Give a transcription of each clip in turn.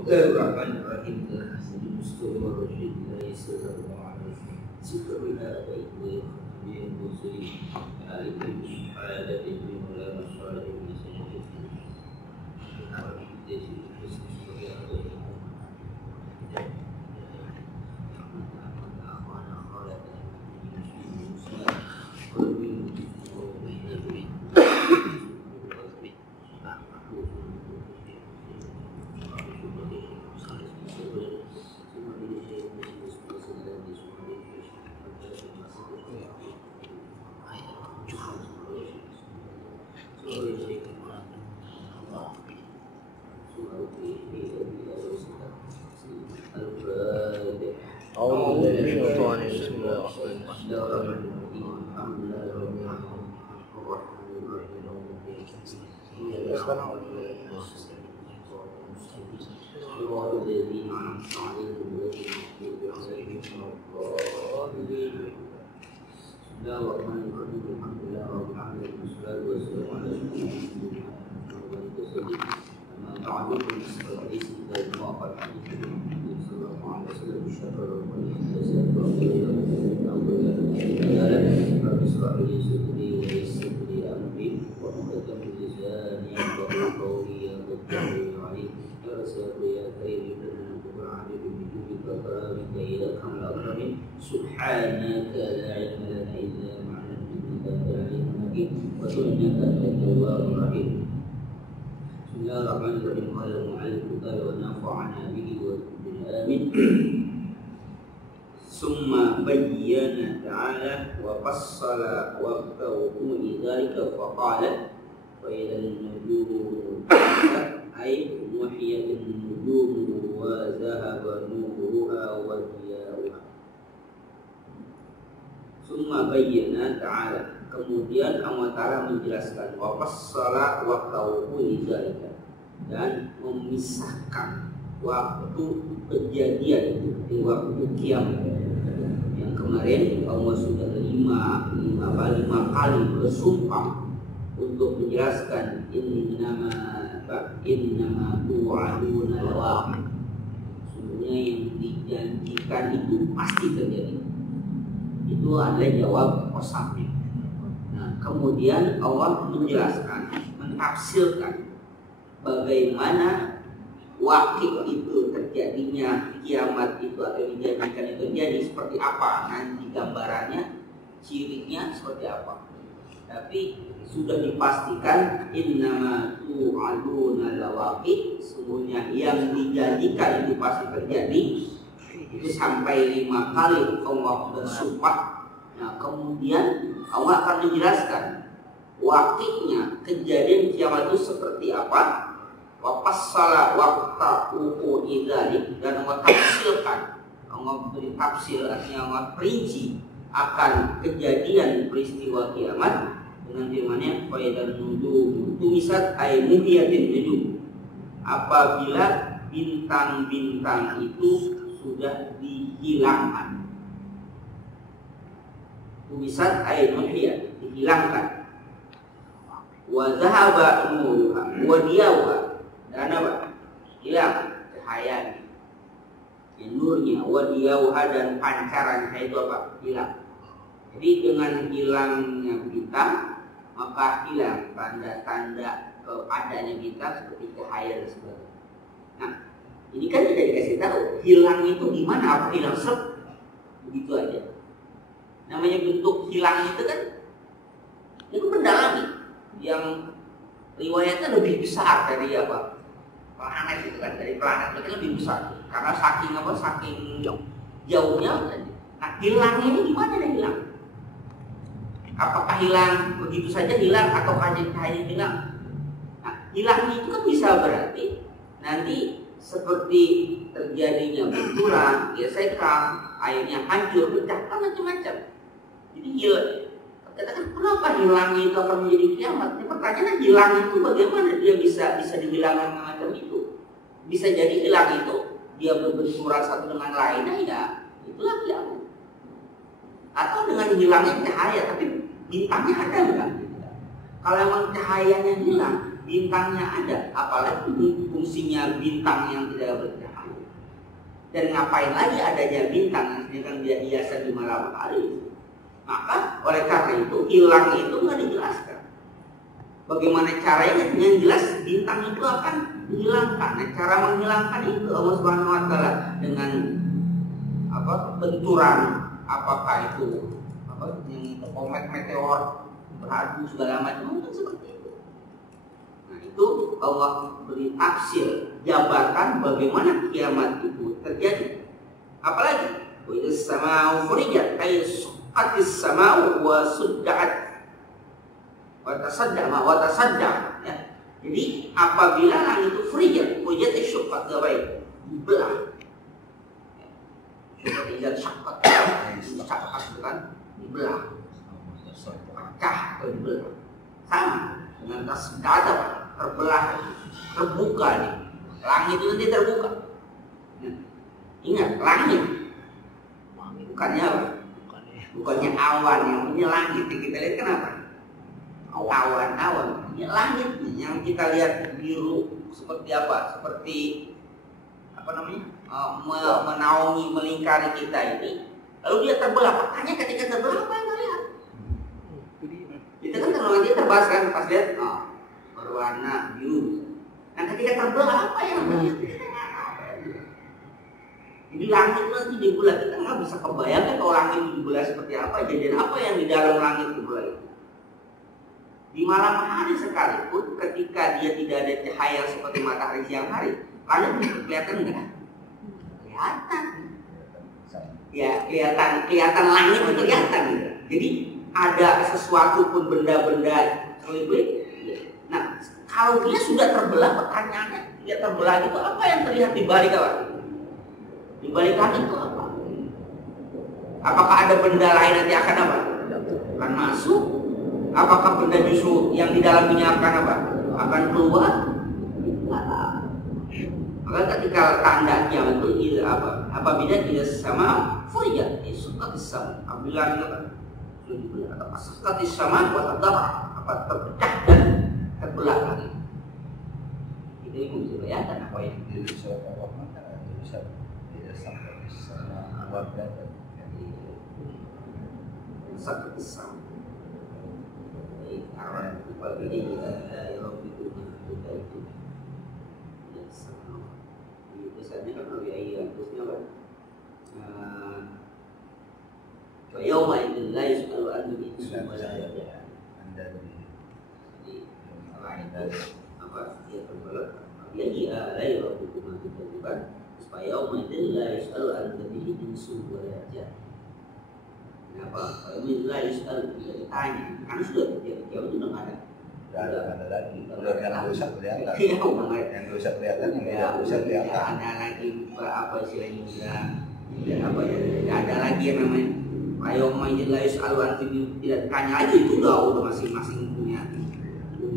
Bismillahirrahmanirrahim. Subhanaka la ilma lana illa ma 'allamtana innaka antal hakim wa innaka antal rahim. Bismillahirrahmanirrahim. Qala mu'allifu wa nafa'ana bihi wa bil amin. Summa bayyana ta'ala wa fassala waqta wuqu'i dhalika fa qala wa ila an-nujum ay muhiyat an-nujum wa dhahaba nuruha wa diyauha. Summa bayyana ta'ala, kemudian Allah Ta'ala menjelaskan wa fassala waqta wuqu'i dhalika, dan memisahkan waktu kejadian itu di waktu kiamat. Yang kemarin Allah sudah lima kali bersumpah untuk menjelaskan innama tu'aduna lawaqi, sebenarnya yang dijanjikan itu pasti terjadi. Itu adalah jawab qasamnya. Nah, kemudian Allah menjelaskan, mentafsirkan bagaimana wakil itu terjadinya kiamat itu atau dijanjikan itu terjadi seperti apa, nanti gambarannya, cirinya seperti apa. Tapi sudah dipastikan innama tu'aduna lawaqi, sesungguhnya yang dijanjikan itu pasti terjadi. Itu sampai 5 kali Allah bersumpah. Nah, kemudian Allah akan menjelaskan wakilnya, kejadian kiamat itu seperti apa. Wa fassala waqta wuqu'i dzalik, dan Allah tafsirkan, Allah beri tafsir, artinya Allah perinci akan kejadian peristiwa kiamat dengan firman-Nya faidan nujum tumisat ay muhiyatin nujum, apabila bintang-bintang itu sudah dihilangkan. Tumisat ay muhiyat, dihilangkan. Wa dhahaba nuruha wa diyauha, dan apa? Hilang cahayanya, nurnya, wadiyauha, dan pancaran cahaya itu apa? Hilang. Jadi dengan hilangnya bintang, maka hilang tanda-tanda keadaannya bintang seperti cahaya dan sebagainya. Nah, ini kan tidak dikasih tahu hilang itu gimana, apa hilang sep, begitu aja. Namanya bentuk hilang itu kan itu mendalami, yang riwayatnya lebih besar dari apa? Planet itu kan, dari planet itu lebih besar karena saking jauhnya. Nah, hilang ini gimana dia hilang? Apakah hilang begitu saja hilang atau hanya hilang? Nah, hilang itu kan bisa berarti nanti seperti terjadinya benturan, gesekan, airnya hancur, pecah, macam-macam. Jadi katakan kenapa hilang itu akan menjadi kiamat? Pertanyaannya hilang itu bagaimana dia bisa dihilangkan macam itu? Bisa jadi hilang itu dia berbenturan satu dengan lainnya, ya itulah kiamat. Atau dengan hilangnya cahaya, tapi bintangnya ada enggak? Kalau memang cahayanya hilang, bintangnya ada, apalagi fungsinya bintang yang tidak bercahaya. Dan ngapain lagi adanya bintang yang dia hiasan di malam hari? Maka oleh karena itu hilang itu nggak dijelaskan. Bagaimana caranya? Yang jelas bintang itu akan dihilangkan. Nah, cara menghilangkan itu Allah Subhanahu Wa Taala dengan benturan, apakah itu yang komet, meteor, beradu segala macam itu seperti itu. Nah itu Allah beri tafsir jabatan bagaimana kiamat itu terjadi. Apalagi wa idza sama'u furijat ay suqqatis sama'u wa suddat wa tasadda ya. Jadi apabila langit itu furijat itu suqqat gabai dibelah. Seperti idat syaqqat kan dibelah, pecah atau dibelah, sama dengan tasdada terbelah, terbuka nih. Langit itu nanti terbuka. Nah, ingat langit, bukannya apa? Bukannya awan, yang punya langit. Kita lihat kenapa? Awan, ini langit yang kita lihat biru seperti apa? Seperti apa namanya? Menaungi, melingkari kita ini. Lalu dia terbelah. Makanya ketika terbelah apa yang kita lihat? Kita kan kalau dia terbahas kan pas lihat berwarna biru. Nah ketika terbelah apa yang kita lihat? Jadi langit itu nanti dibelah. Kita nggak bisa kebayangkan kalau langit dibelah seperti apa. Jadian apa yang di dalam langit dibelah itu. Di malam hari sekalipun ketika dia tidak ada cahaya seperti matahari siang hari, langit bisa kelihatan enggak? Kelihatan. Ya kelihatan langit itu kelihatan. Jadi ada sesuatu pun benda-benda kelip-kelip. Nah kalau dia sudah terbelah, pertanyaannya dia terbelah itu apa yang terlihat di balik apa? Di balik langit itu apa? Apakah ada benda lain nanti akan apa? Akan masuk? Apakah benda justru yang di dalamnya akan apa? Akan keluar? Maka ketika tanda kiamat itu apa? Apabila tidak sama furijat, suka sama. Apabila atau suka sama buat apa terpecah dan terbelah lagi. Itu yang bisa bayangkan apa yang bisa tidak sampai sama warga dan sakit sama. Karena apabila itu misalnya kan Nabi Ayyan terusnya apa? Yauma idzin la yus'alu an insun wa la jan. Anda Jadi apa dia terbelah? Ya la yurabbukum kutiban supaya yauma idzin la yus'alu an insun wa la jan. Kenapa? Kalau ini la yus'alu tidak ditanya, karena sudah jauh itu udah ada. ada lagi. Udah yang rusak kelihatan. Yang rusak kelihatan, yang tidak rusak kelihatan. Ada lagi apa istilahnya udah apa ya? Tidak ada lagi yang namanya ayo majelis aluan tidak tanya lagi, itu udah masing-masing punya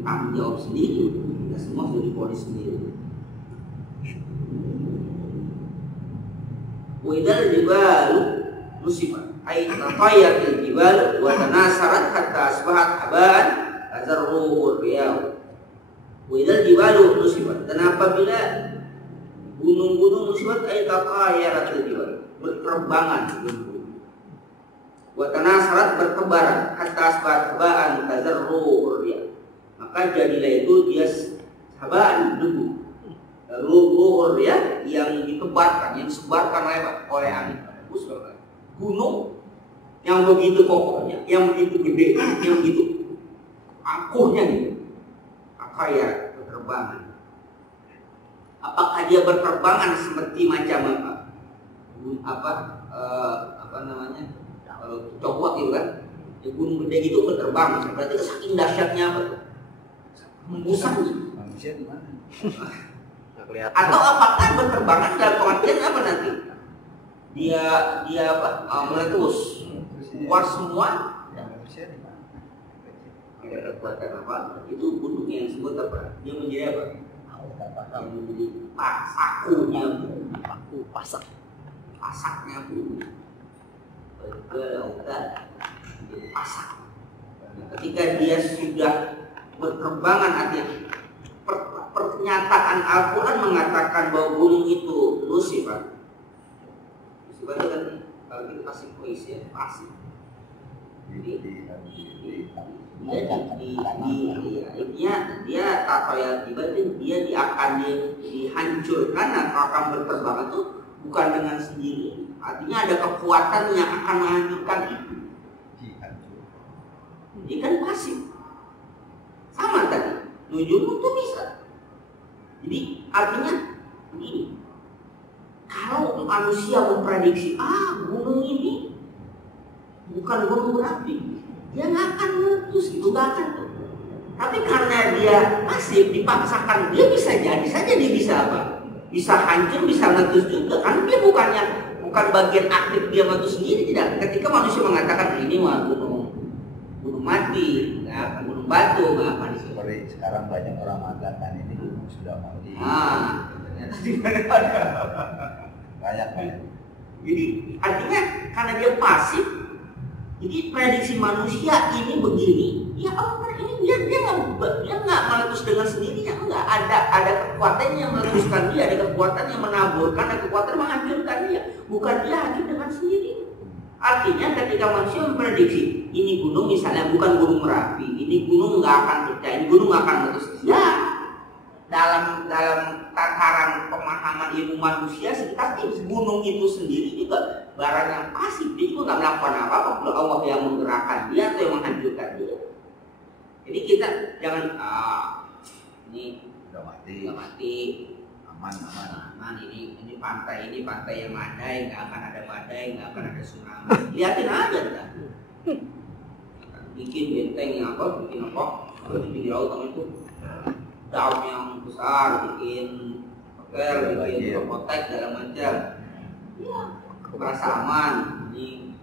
tanggung jawab sendiri. Kita semua sudah diponis sendiri. Widal jibalu musibah. Ay tatayatil jibal wa tanasarat hatta asbahat habaan azarruhu riyau. Widal jibalu musibah. Dan apabila gunung-gunung musibah ay tatayaratil jibal, berterbangan gunung. Wa tanasarat bertebaran hatta asbahat habaan azarruhu riyau. Maka jadilah itu dia habaan debu. Ruhur ya yang ditebarkan, yang disebarkan oleh angin. Gunung yang begitu kokohnya, yang begitu gede, yang begitu angkuhnya gitu. Kaya berterbangan. Apakah dia berterbangan seperti macam apa namanya? Kalau coklat gitu kan, di gunung gede gitu berterbangan. Berarti saking dahsyatnya apa tuh? Hembusan. Manusia di mana? Atau apakah berterbangan dalam pengertian apa nanti? Dia apa? Meletus keluar semua. Manusia di mana? Ada kekuatan apa? Itu gunung yang disebut apa? Dia menjadi apa? Yang menjadi pasakunya, pasaknya bumi. Berkelautan menjadi pasak. Ketika dia sudah berterbangan artinya pernyataan Al-Quran mengatakan bahwa gunung itu Lucifer. Lucifer itu kan kalau kita kasih puisi ya, pasti. Jadi dia atau ya dia akan dihancurkan atau akan berterbang itu bukan dengan sendiri. Artinya ada kekuatan yang akan menghancurkan itu. Dia kan pasif. Sama tadi, nujum itu bisa. Jadi artinya begini, kalau manusia memprediksi gunung ini bukan gunung berapi, dia nggak akan meletus gitu, nggak akan tuh. Tapi karena dia pasif, dipaksakan, dia bisa jadi saja dia bisa apa? Bisa hancur, bisa meletus juga. Karena dia bukan bagian aktif dia meletus sendiri, tidak. Ketika manusia mengatakan ini mah gunung mati, nggak gunung batu, nggak apa di seperti sekarang banyak orang mengatakan ini gunung sudah mati. Banyak. Jadi artinya karena dia pasif, jadi prediksi manusia ini begini, ya Allah ini dia nggak meletus dengan sendirinya, enggak ada kekuatan yang meletuskan dia, ada kekuatan yang menaburkan, ada kekuatan menghancurkan dia, bukan dia hancur dengan sendiri. Artinya ketika manusia memprediksi ini gunung misalnya bukan gunung Merapi, ini gunung nggak akan pecah, ini gunung nggak akan meletus, ya dalam tataran pemahaman ilmu manusia sekitar gunung itu sendiri juga barang yang pasif, dia juga nggak melakukan apa-apa, kalau Allah yang menggerakkan dia atau yang menghancurkan dia. Jadi kita jangan ini sudah mati, aman, ini pantai yang badai, nggak akan ada badai, nggak akan ada tsunami. Lihatin aja dah. Bikin benteng yang bikin di laut itu daun yang besar, bikin hotel, bikin apotek segala macam. Ya, merasa aman. Ini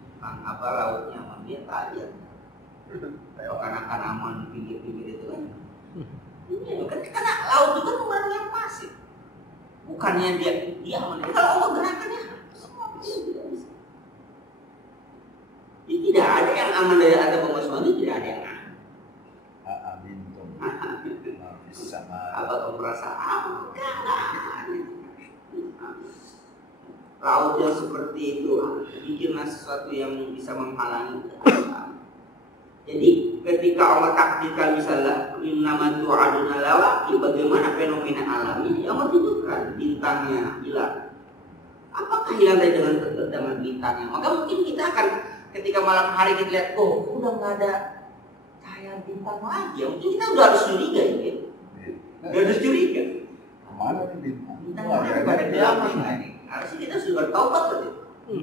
lautnya aman, dia aja. Akan aman di pinggir-pinggir itu kan. Karena laut itu kan barang yang pasif. Bukannya dia aman. Kalau Allah gerakannya semua tidak bisa. Jadi tidak ada yang aman dari adab Allah SWT, tidak ada yang aman. Apa kau merasa aman? Laut yang seperti itu bikinlah sesuatu yang bisa menghalangi. Jadi ketika Allah takdirkan misalnya innama tu'aduna lawaqi, bagaimana fenomena alami yang menunjukkan bintangnya hilang. Apakah hilang dengan bintangnya? Maka mungkin kita akan ketika malam hari kita lihat, udah nggak ada cahaya bintang lagi. Mungkin kita udah harus curiga ya. Udah harus curiga. Mana nih bintang? Bintang mana pada kiamat ini? Harusnya kita sudah bertaubat berarti.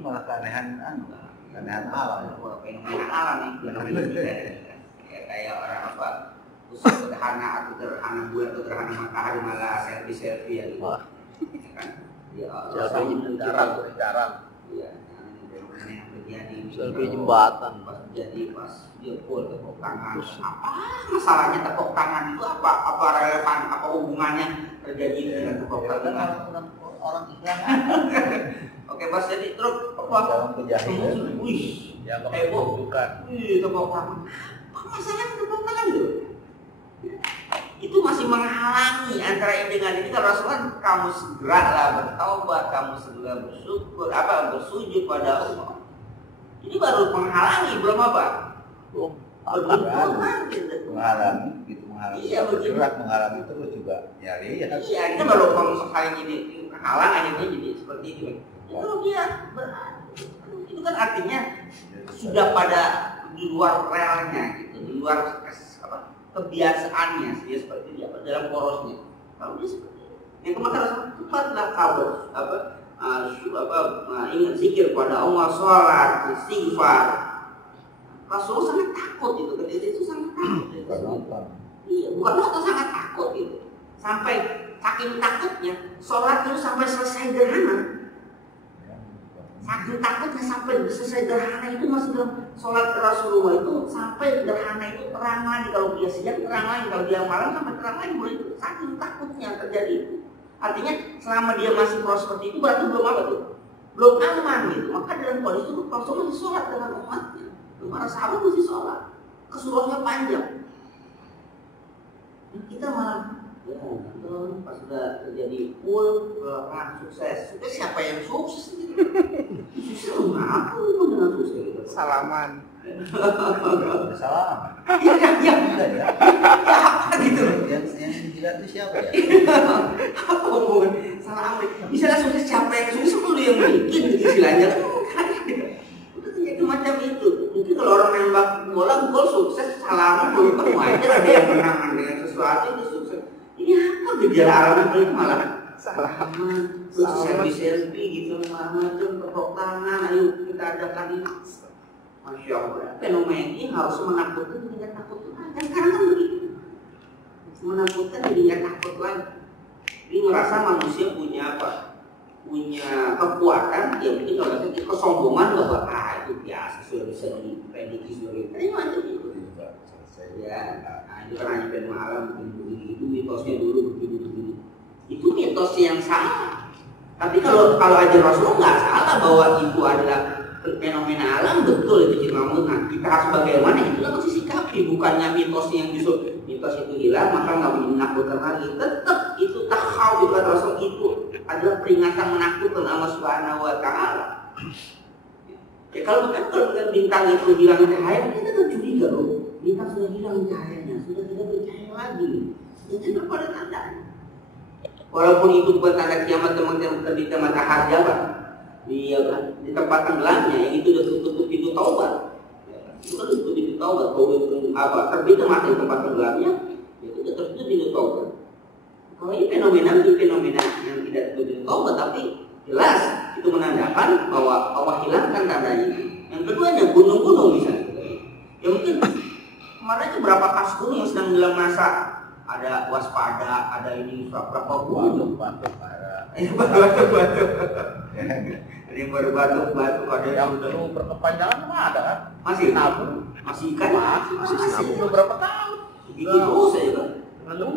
Malah keanehan alam. Fenomena alam nih. Kayak orang apa khusus sederhana atau gerhana bulan atau gerhana matahari malah selfie ya gitu. Kan? Ya, jarang. Iya, yang terjadi selfie jembatan. Pas dia tepuk tangan. Apa masalahnya tepuk tangan itu apa relevan, apa hubungannya terjadi dengan tepuk tangan? Orang Islam. Oke, Mas, jadi terus dalam kejahilan. Yang membutuhkan. Tepuk tangan. Masalahnya tepuk tangan tuh. Itu masih menghalangi antara ini dengan ini. Kalau Rasulullah, kamu segeralah bertaubat, kamu segera bersyukur, bersujud pada Allah. Ini baru menghalangi, belum apa? Menghalangi, iya, bergerak menghalangi terus juga. Ya, iya, kita baru menghalangi ini, halangan ini jadi seperti itu. Itu dia itu kan artinya sudah pada di luar relnya gitu, di luar kebiasaannya dia seperti dia dalam porosnya. Kalau dia seperti itu, yang kemarin cepatlah kabar ingat zikir pada Allah, sholat, istighfar. Rasulullah sangat takut itu, ketika itu sangat takut. Iya, bukan nonton, sangat takut itu. Sampai saking takutnya, sholat itu sampai selesai gerhana. Saking takutnya sampai selesai gerhana itu masih dalam sholat Rasulullah itu sampai gerhana itu terang lagi, kalau dia siang terang lagi, kalau dia malam sampai terang lagi, mulai itu saking takutnya terjadi itu. Artinya selama dia masih proses seperti itu berarti belum apa tuh? Belum aman gitu. Maka dalam kondisi itu Rasulullah masih sholat dengan umatnya. Para sahabat masih sholat, kesuruhannya panjang. Kita malah Ya, itu pas sudah terjadi full sukses. Sukses siapa yang sukses? Sukses apa dengan sukses gitu? Salaman. Salah. Iya. Ya. Apa gitu? Yang gila itu siapa ya? Apa hubungan salah amat? Misalnya sukses siapa yang sukses itu dia yang bikin istilahnya kan? Udah terjadi macam itu. Mungkin kalau orang nembak bola gol sukses salaman itu wajar ada yang menang dengan sesuatu itu sukses. Ini apa gejala alami itu malah salaman, selfie gitu macam tepuk tangan, ayo kita adakan ini. Masya Allah, fenomena ini harus menakutkan jadi nggak takut lagi. Dan sekarang kan begitu, menakutkan jadi nggak takut lagi. Ini merasa manusia punya apa? Punya kekuatan, ya mungkin kalau kita kesombongan bahwa itu biasa sudah bisa diprediksi sudah. Ini macam itu. Ya, itu kan hanya pen malam itu mitosnya dulu begini. Itu mitos yang salah. Tapi kalau ajaran Rasulullah nggak salah bahwa itu adalah fenomena alam, betul itu cuma nah, kita harus bagaimana itu harus disikapi, bukannya mitosnya yang justru mitos itu hilang maka nggak menakutkan lagi. Tetap itu takhawuf juga Rasul itu adalah peringatan menakutkan Allah Subhanahu Wa Taala. Ya kalau bukan bintang itu hilang cahaya kita kan curiga loh, bintang sudah hilang cahayanya, sudah tidak bercahaya lagi. Itu apa ada tandanya? Walaupun itu bukan tanda kiamat teman-teman terbitnya matahari apa? Di tempat tenggelamnya yang itu udah tutup pintu taubat. Itu kan tutup pintu taubat. Kalau terbitnya mati tempat tenggelamnya, itu udah tertutup pintu taubat. Kalau ini fenomena yang tidak tutup pintu taubat, tapi jelas itu menandakan bahwa Allah hilangkan tandanya. Yang keduanya gunung-gunung misalnya. Ya mungkin kemarin itu berapa kasus gunung yang sedang dalam masa ada waspada, ada ini berapa gunung. Batuk ada. Ada yang baru batuk, ada Yang dulu berkepanjangan mah ada kan? masih Nabung. masih kan? Masih sinabung beberapa tahun. Begitu terus ya kan?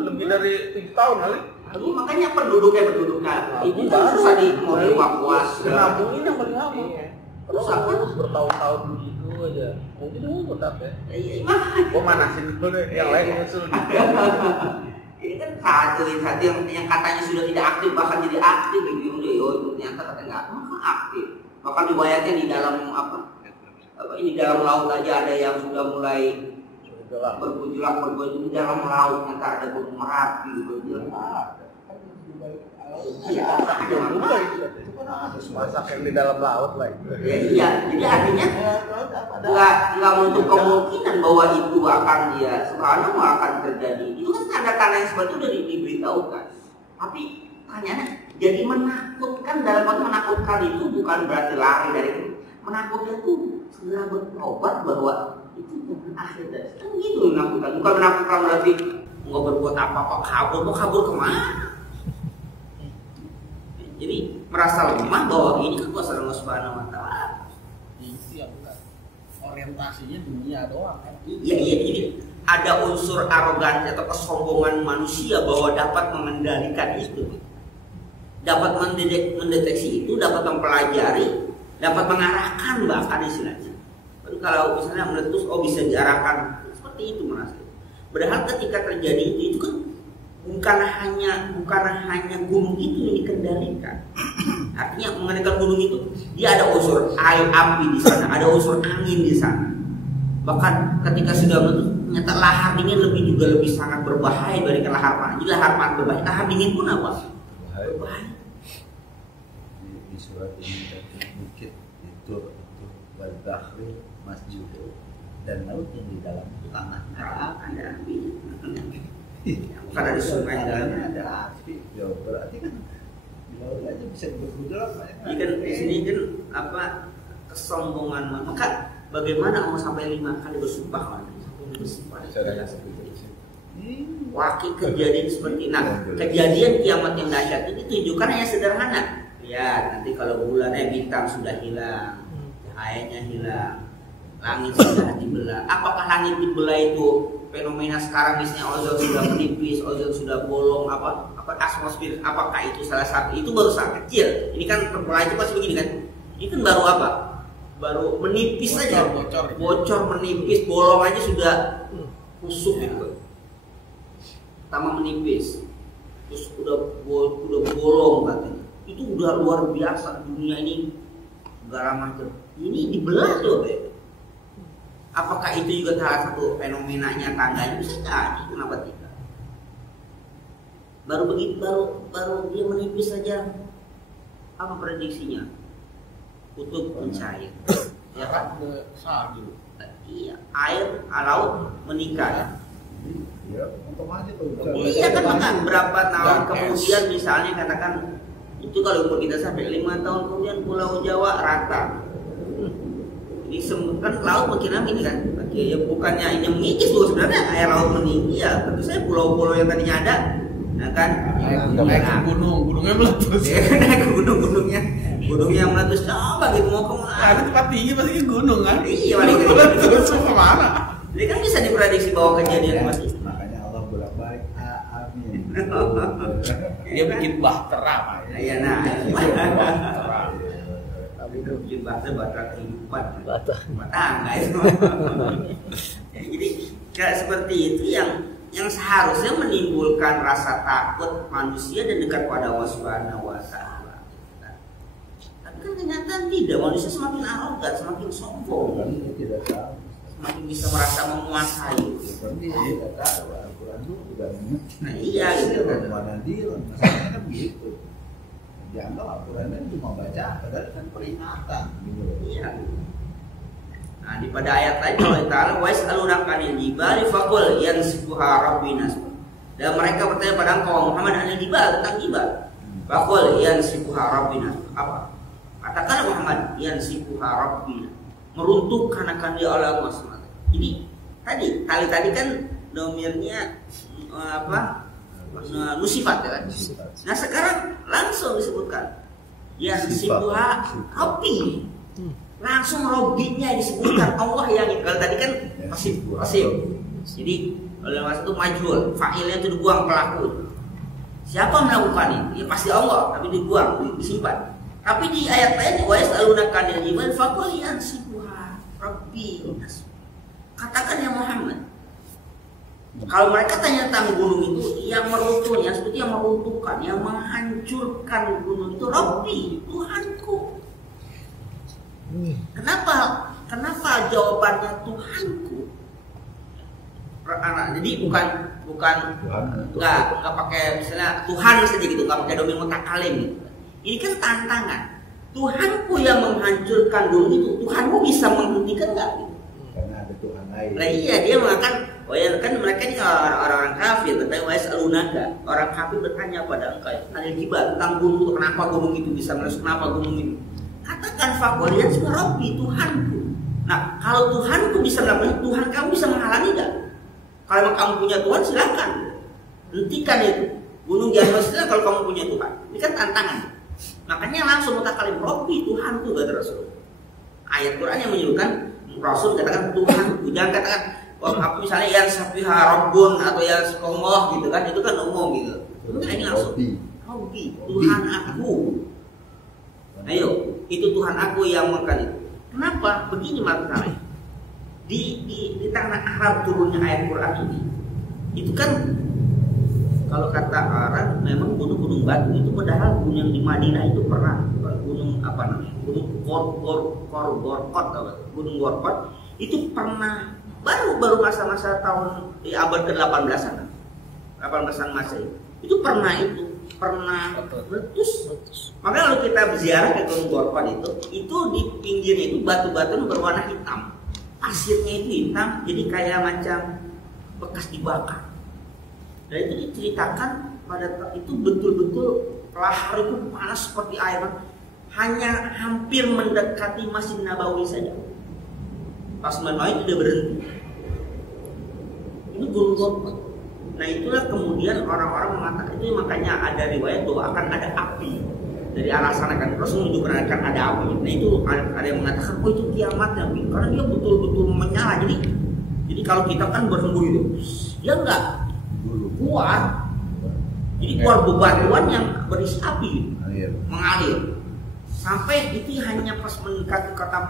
Lebih dari 7 tahun kali. Ini makanya penduduknya itu kan susah mau dievakuasi. Nabung ini yang paling lama. Terus apa? Bertahun-tahun begitu aja. Mungkin dulu tapi. Iya, Gua manasin dulu deh, yang lain nyusul. ini kan satu yang katanya sudah tidak aktif bahkan jadi aktif begitu ternyata katanya nggak aktif. Bahkan dibayarnya di dalam apa ini dalam laut aja ada yang sudah mulai bergejolak di dalam laut, ternyata ada gunung Merapi bergejolak. Iya, itu kan harus masak yang di dalam laut lah. Ya, iya, jadi artinya nggak untuk kemungkinan bahwa itu akan subhanallah akan terjadi. Itu kan tanda-tanda yang seperti itu sudah diberitahukan. Tapi tanyanya, jadi menakutkan dalam arti menakutkan itu bukan berarti lari dari itu. Menakutkan itu segera bertobat bahwa itu bukan akhir dari itu. Kan gitu menakutkan. Bukan menakutkan berarti nggak berbuat apa-apa kabur kemana? Jadi merasa lemah bahwa ini kekuasaan Allah Subhanahu Wa Taala. Itu yang bukan orientasinya dunia doang kan? Iya, jadi ada unsur arogansi atau kesombongan manusia bahwa dapat mengendalikan itu, dapat mendeteksi itu, dapat mempelajari, dapat mengarahkan bahkan istilahnya. Kalau misalnya meletus, bisa diarahkan seperti itu merasa. Padahal ketika terjadi itu kan bukan hanya gunung itu yang dikendalikan. Artinya mengendalikan gunung itu dia ada unsur air api di sana, ada unsur angin di sana. Bahkan ketika sudah meletus, ternyata lahar dingin lebih sangat berbahaya dibandingkan lahar panas. Jadi lahar panas berbahaya, lahar dingin pun apa? Berbahaya. Di surat ini bukit itu Al-Bahri Masjid dan laut yang di dalam tanah ada api. Bukan ada sungai di dalamnya ada api. Ya berarti kan di laut aja bisa bergejolak banyak. Ini kan di sini kan kesombongan. Maka bagaimana mau sampai 5 kali bersumpah wakil kejadian seperti kejadian kiamat yang dahsyat itu ditunjukkan hanya sederhana. Lihat nanti kalau bulannya bintang sudah hilang, cahayanya hilang, langit sudah dibelah. Apakah langit dibelah itu fenomena sekarang misalnya ozon sudah menipis, ozon sudah bolong, apa atmosfer? Apakah itu salah satu? Itu baru sangat kecil. Ini kan permulaan itu pasti begini kan? Ini kan baru apa? Baru menipis saja, bocor menipis, bolong aja sudah kusuk gitu. Pertama menipis, terus udah bolong katanya. Itu udah luar biasa, dunia ini segala macam. Ini dibelah tuh, apakah itu juga salah satu fenomenanya tangganya? Bisa jadi, kenapa tidak? Baru begitu, baru dia menipis saja, apa prediksinya? Kutub mencair, ya kan? Salju. Iya, air laut meningkat. Ya, otomatis tuh. Iya kan, makan berapa tahun kemudian misalnya katakan itu kalau umur kita sampai 5 tahun kemudian Pulau Jawa rata. Ini kan laut makin lama ini kan, ya bukannya ini mengikis tuh sebenarnya air laut meninggi ya. Tentu saya pulau-pulau yang tadinya ada, nah kan Naik ke gunungnya meletus. naik ke gunungnya meletus. Coba gitu mau kemana? Ada tempat tinggi pasti ke gunung kan? Iya, paling meletus kemana? Jadi kan bisa diprediksi bahwa kejadian masih. Makanya Allah bolak-balik amin. Dia bikin bahtera Pak. Iya, nah. Bahtera. Bikin bahtera kehidupan. Rumah tangga itu. Ya, jadi kayak seperti itu yang seharusnya menimbulkan rasa takut manusia dan dekat pada Allah Subhanahu wa taala. Tapi kan kenyataan tidak, manusia semakin arogan, semakin sombong. Dia tidak tahu. Semakin bisa merasa menguasai. Seperti dia tidak tahu Al-Quran itu juga mengerti. Nah iya gitu kan. Mana dia, masalahnya kan begitu. Dianggap Al-Quran itu cuma baca, padahal kan peringatan gitu. Iya. Nah, di pada ayat lain Allah Ta'ala was'alunaka 'anil jibali faqul yansifuha rabbi nasfa. Dan mereka bertanya pada engkau Muhammad 'anil jibal, tentang jibal. Faqul yansifuha rabbi nasfa. Apa? Katakanlah Muhammad yansifuha rabbi. Meruntuhkan akan dia oleh Allah SWT. Jadi tadi kan domirnya nusifat ya kan? Nah sekarang langsung disebutkan yansifuha rabbi. Langsung Robbinya disebutkan Allah yang itu. Kalau tadi kan pasif. Jadi oleh masa itu majhul, fa'ilnya itu dibuang pelaku. Siapa melakukan ini? Ya pasti Allah, tapi dibuang, disimpan. Tapi di ayat lain wa yas'alunaka 'anil jibal faqul yansifuha rabbi. Katakan ya Muhammad. Kalau mereka tanya tentang gunung itu, yang meruntuh, yang seperti yang meruntuhkan, yang menghancurkan gunung itu Rabbi, Tuhanku. Kenapa jawabannya Tuhanku? Jadi bukan nggak pakai misalnya Tuhan saja gitu, nggak pakai domain mutakalim gitu. Ini kan tantangan. Tuhanku yang menghancurkan gunung itu, Tuhanmu bisa menghentikan nggak? Gitu. Karena ada Tuhan lain. Nah iya, dia mengatakan, oh ya kan mereka ini orang-orang kafir bertanya was'alunaka. Orang kafir bertanya pada engkau, anil jibal, tentang gunung itu, kenapa gunung itu bisa meletus, kenapa gunung itu? Katakan faqul yansifuha rabbi, Tuhanku. Nah, kalau Tuhanku bisa melakukan, Tuhan kamu bisa menghalangi enggak? Kalau kamu punya Tuhan silakan. Hentikan itu. Gunung jangan meletus kalau kamu punya Tuhan. Ini kan tantangan. Makanya langsung mutakalim Rabbi, Tuhanku kata Rasul. Ayat Quran yang menyebutkan Rasul katakan Tuhanku. Jangan katakan aku misalnya yang safiha Rabbun atau yang sekomoh gitu kan, itu kan umum gitu. Nah, ini langsung Rabbi, Tuhan aku. Ayo, itu Tuhan aku yang makan itu. Kenapa? Begini masalahnya. Di tanah Arab turunnya ayat Quran ini, itu kan kalau kata orang memang gunung-gunung batu itu padahal gunung yang di Madinah itu pernah gunung apa namanya? Gunung Gorkot, Gunung Gorkot itu pernah baru masa-masa tahun di abad ke-18-an. 18-an Masehi. Itu pernah meletus. Makanya kalau kita berziarah ke Gunung Gorkot itu di pinggirnya itu batu-batu berwarna hitam. Pasirnya itu hitam, jadi kayak macam bekas dibakar. Dan itu diceritakan pada itu betul-betul lahar itu panas seperti air, hanya hampir mendekati Masjid Nabawi saja. Pas menaik dia berhenti. Ini Gunung Gorkot. Nah itulah kemudian orang-orang mengatakan itu, makanya ada riwayat bahwa akan ada api dari arah sana kan, terus menunjukkan akan ada api. Nah itu ada yang mengatakan oh itu kiamatnya, karena dia betul-betul menyala. Jadi kalau kita kan berhembus itu, dia enggak kuat. Jadi keluar bebatuan yang berisi api, mengalir. Sampai itu hanya pas mendekati kota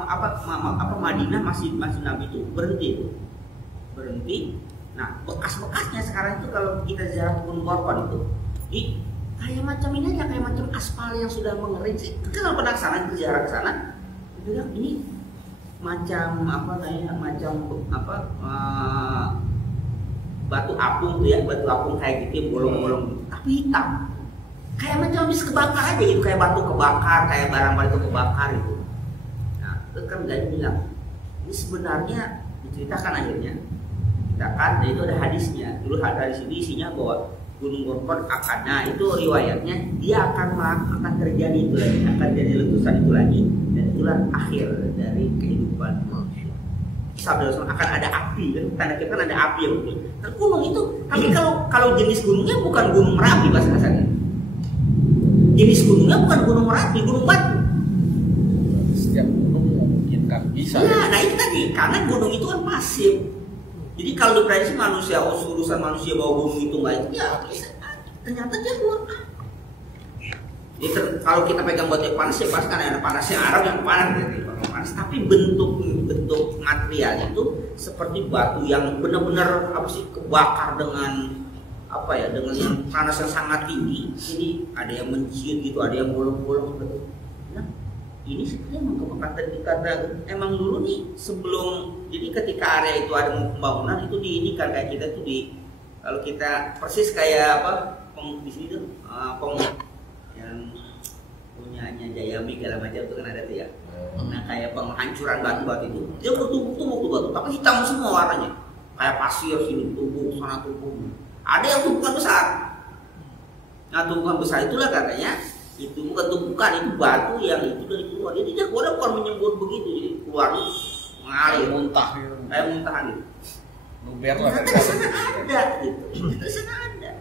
Madinah, masjid Nabi itu berhenti. Nah bekas-bekasnya sekarang itu kalau kita ziarah Gunung Gorkot Kayak macam ini aja, kayak macam aspal yang sudah mengering. Saya kenal pernah sana di jarak sana. Bilang ini macam apa kayak macam apa batu apung tuh ya, batu apung kayak gitu bolong-bolong tapi hitam. Kayak macam habis kebakar aja gitu, kayak batu kebakar, kayak barang-barang itu kebakar gitu. Nah, itu kan Ghazali bilang ini sebenarnya diceritakan akhirnya. Ceritakan, dan itu ada hadisnya. Dulu hadis ini isinya bahwa Gunung Gorkon akan, nah itu riwayatnya dia akan terjadi itu lagi, akan jadi letusan itu lagi, dan itulah akhir dari kehidupan manusia. Sabda Rasul akan ada api, kan tanda kita kan ada api yang betul. Nah, gunung itu, tapi kalau jenis gunungnya bukan gunung Merapi bahasa kasarnya. Jenis gunungnya bukan gunung Merapi, gunung batu. Setiap gunung memungkinkan bisa. Ya, nah itu tadi, karena gunung itu kan pasif. Jadi kalau diprediksi manusia, urusan manusia bawa gunung itu nggak itu, ya ternyata dia keluar. Jadi kalau kita pegang batu yang panas ya pas karena ada panasnya Arab yang panas jadi panas. Tapi bentuk materialnya itu seperti batu yang benar-benar apa sih kebakar dengan apa ya, dengan yang panas yang sangat tinggi. Jadi ada yang menciut gitu, ada yang bolong-bolong gitu. Nah, ini sebenarnya emang kebakatan dikata emang dulu nih sebelum, jadi ketika area itu ada pembangunan itu di ini kan kayak kita tuh di, kalau kita persis kayak apa di sini tuh yang punyanya Jayami segala macam itu kan ada tuh ya. Nah kayak penghancuran batu-batu itu dia bertumpuk-tumpuk tuh batu tapi hitam semua warnanya kayak pasir, sini tumpuk sana tumpuk. Ada yang tumpukan besar. Nah tumpukan besar itulah katanya itu bukan tumpukan, itu batu yang itu dari keluar. Jadi dia keluar bukan menyembur begitu, jadi keluar mengalir, muntah gitu. Kayak muntah gitu. Luber lah. Ternyata di sana ada gitu. Di sana ada.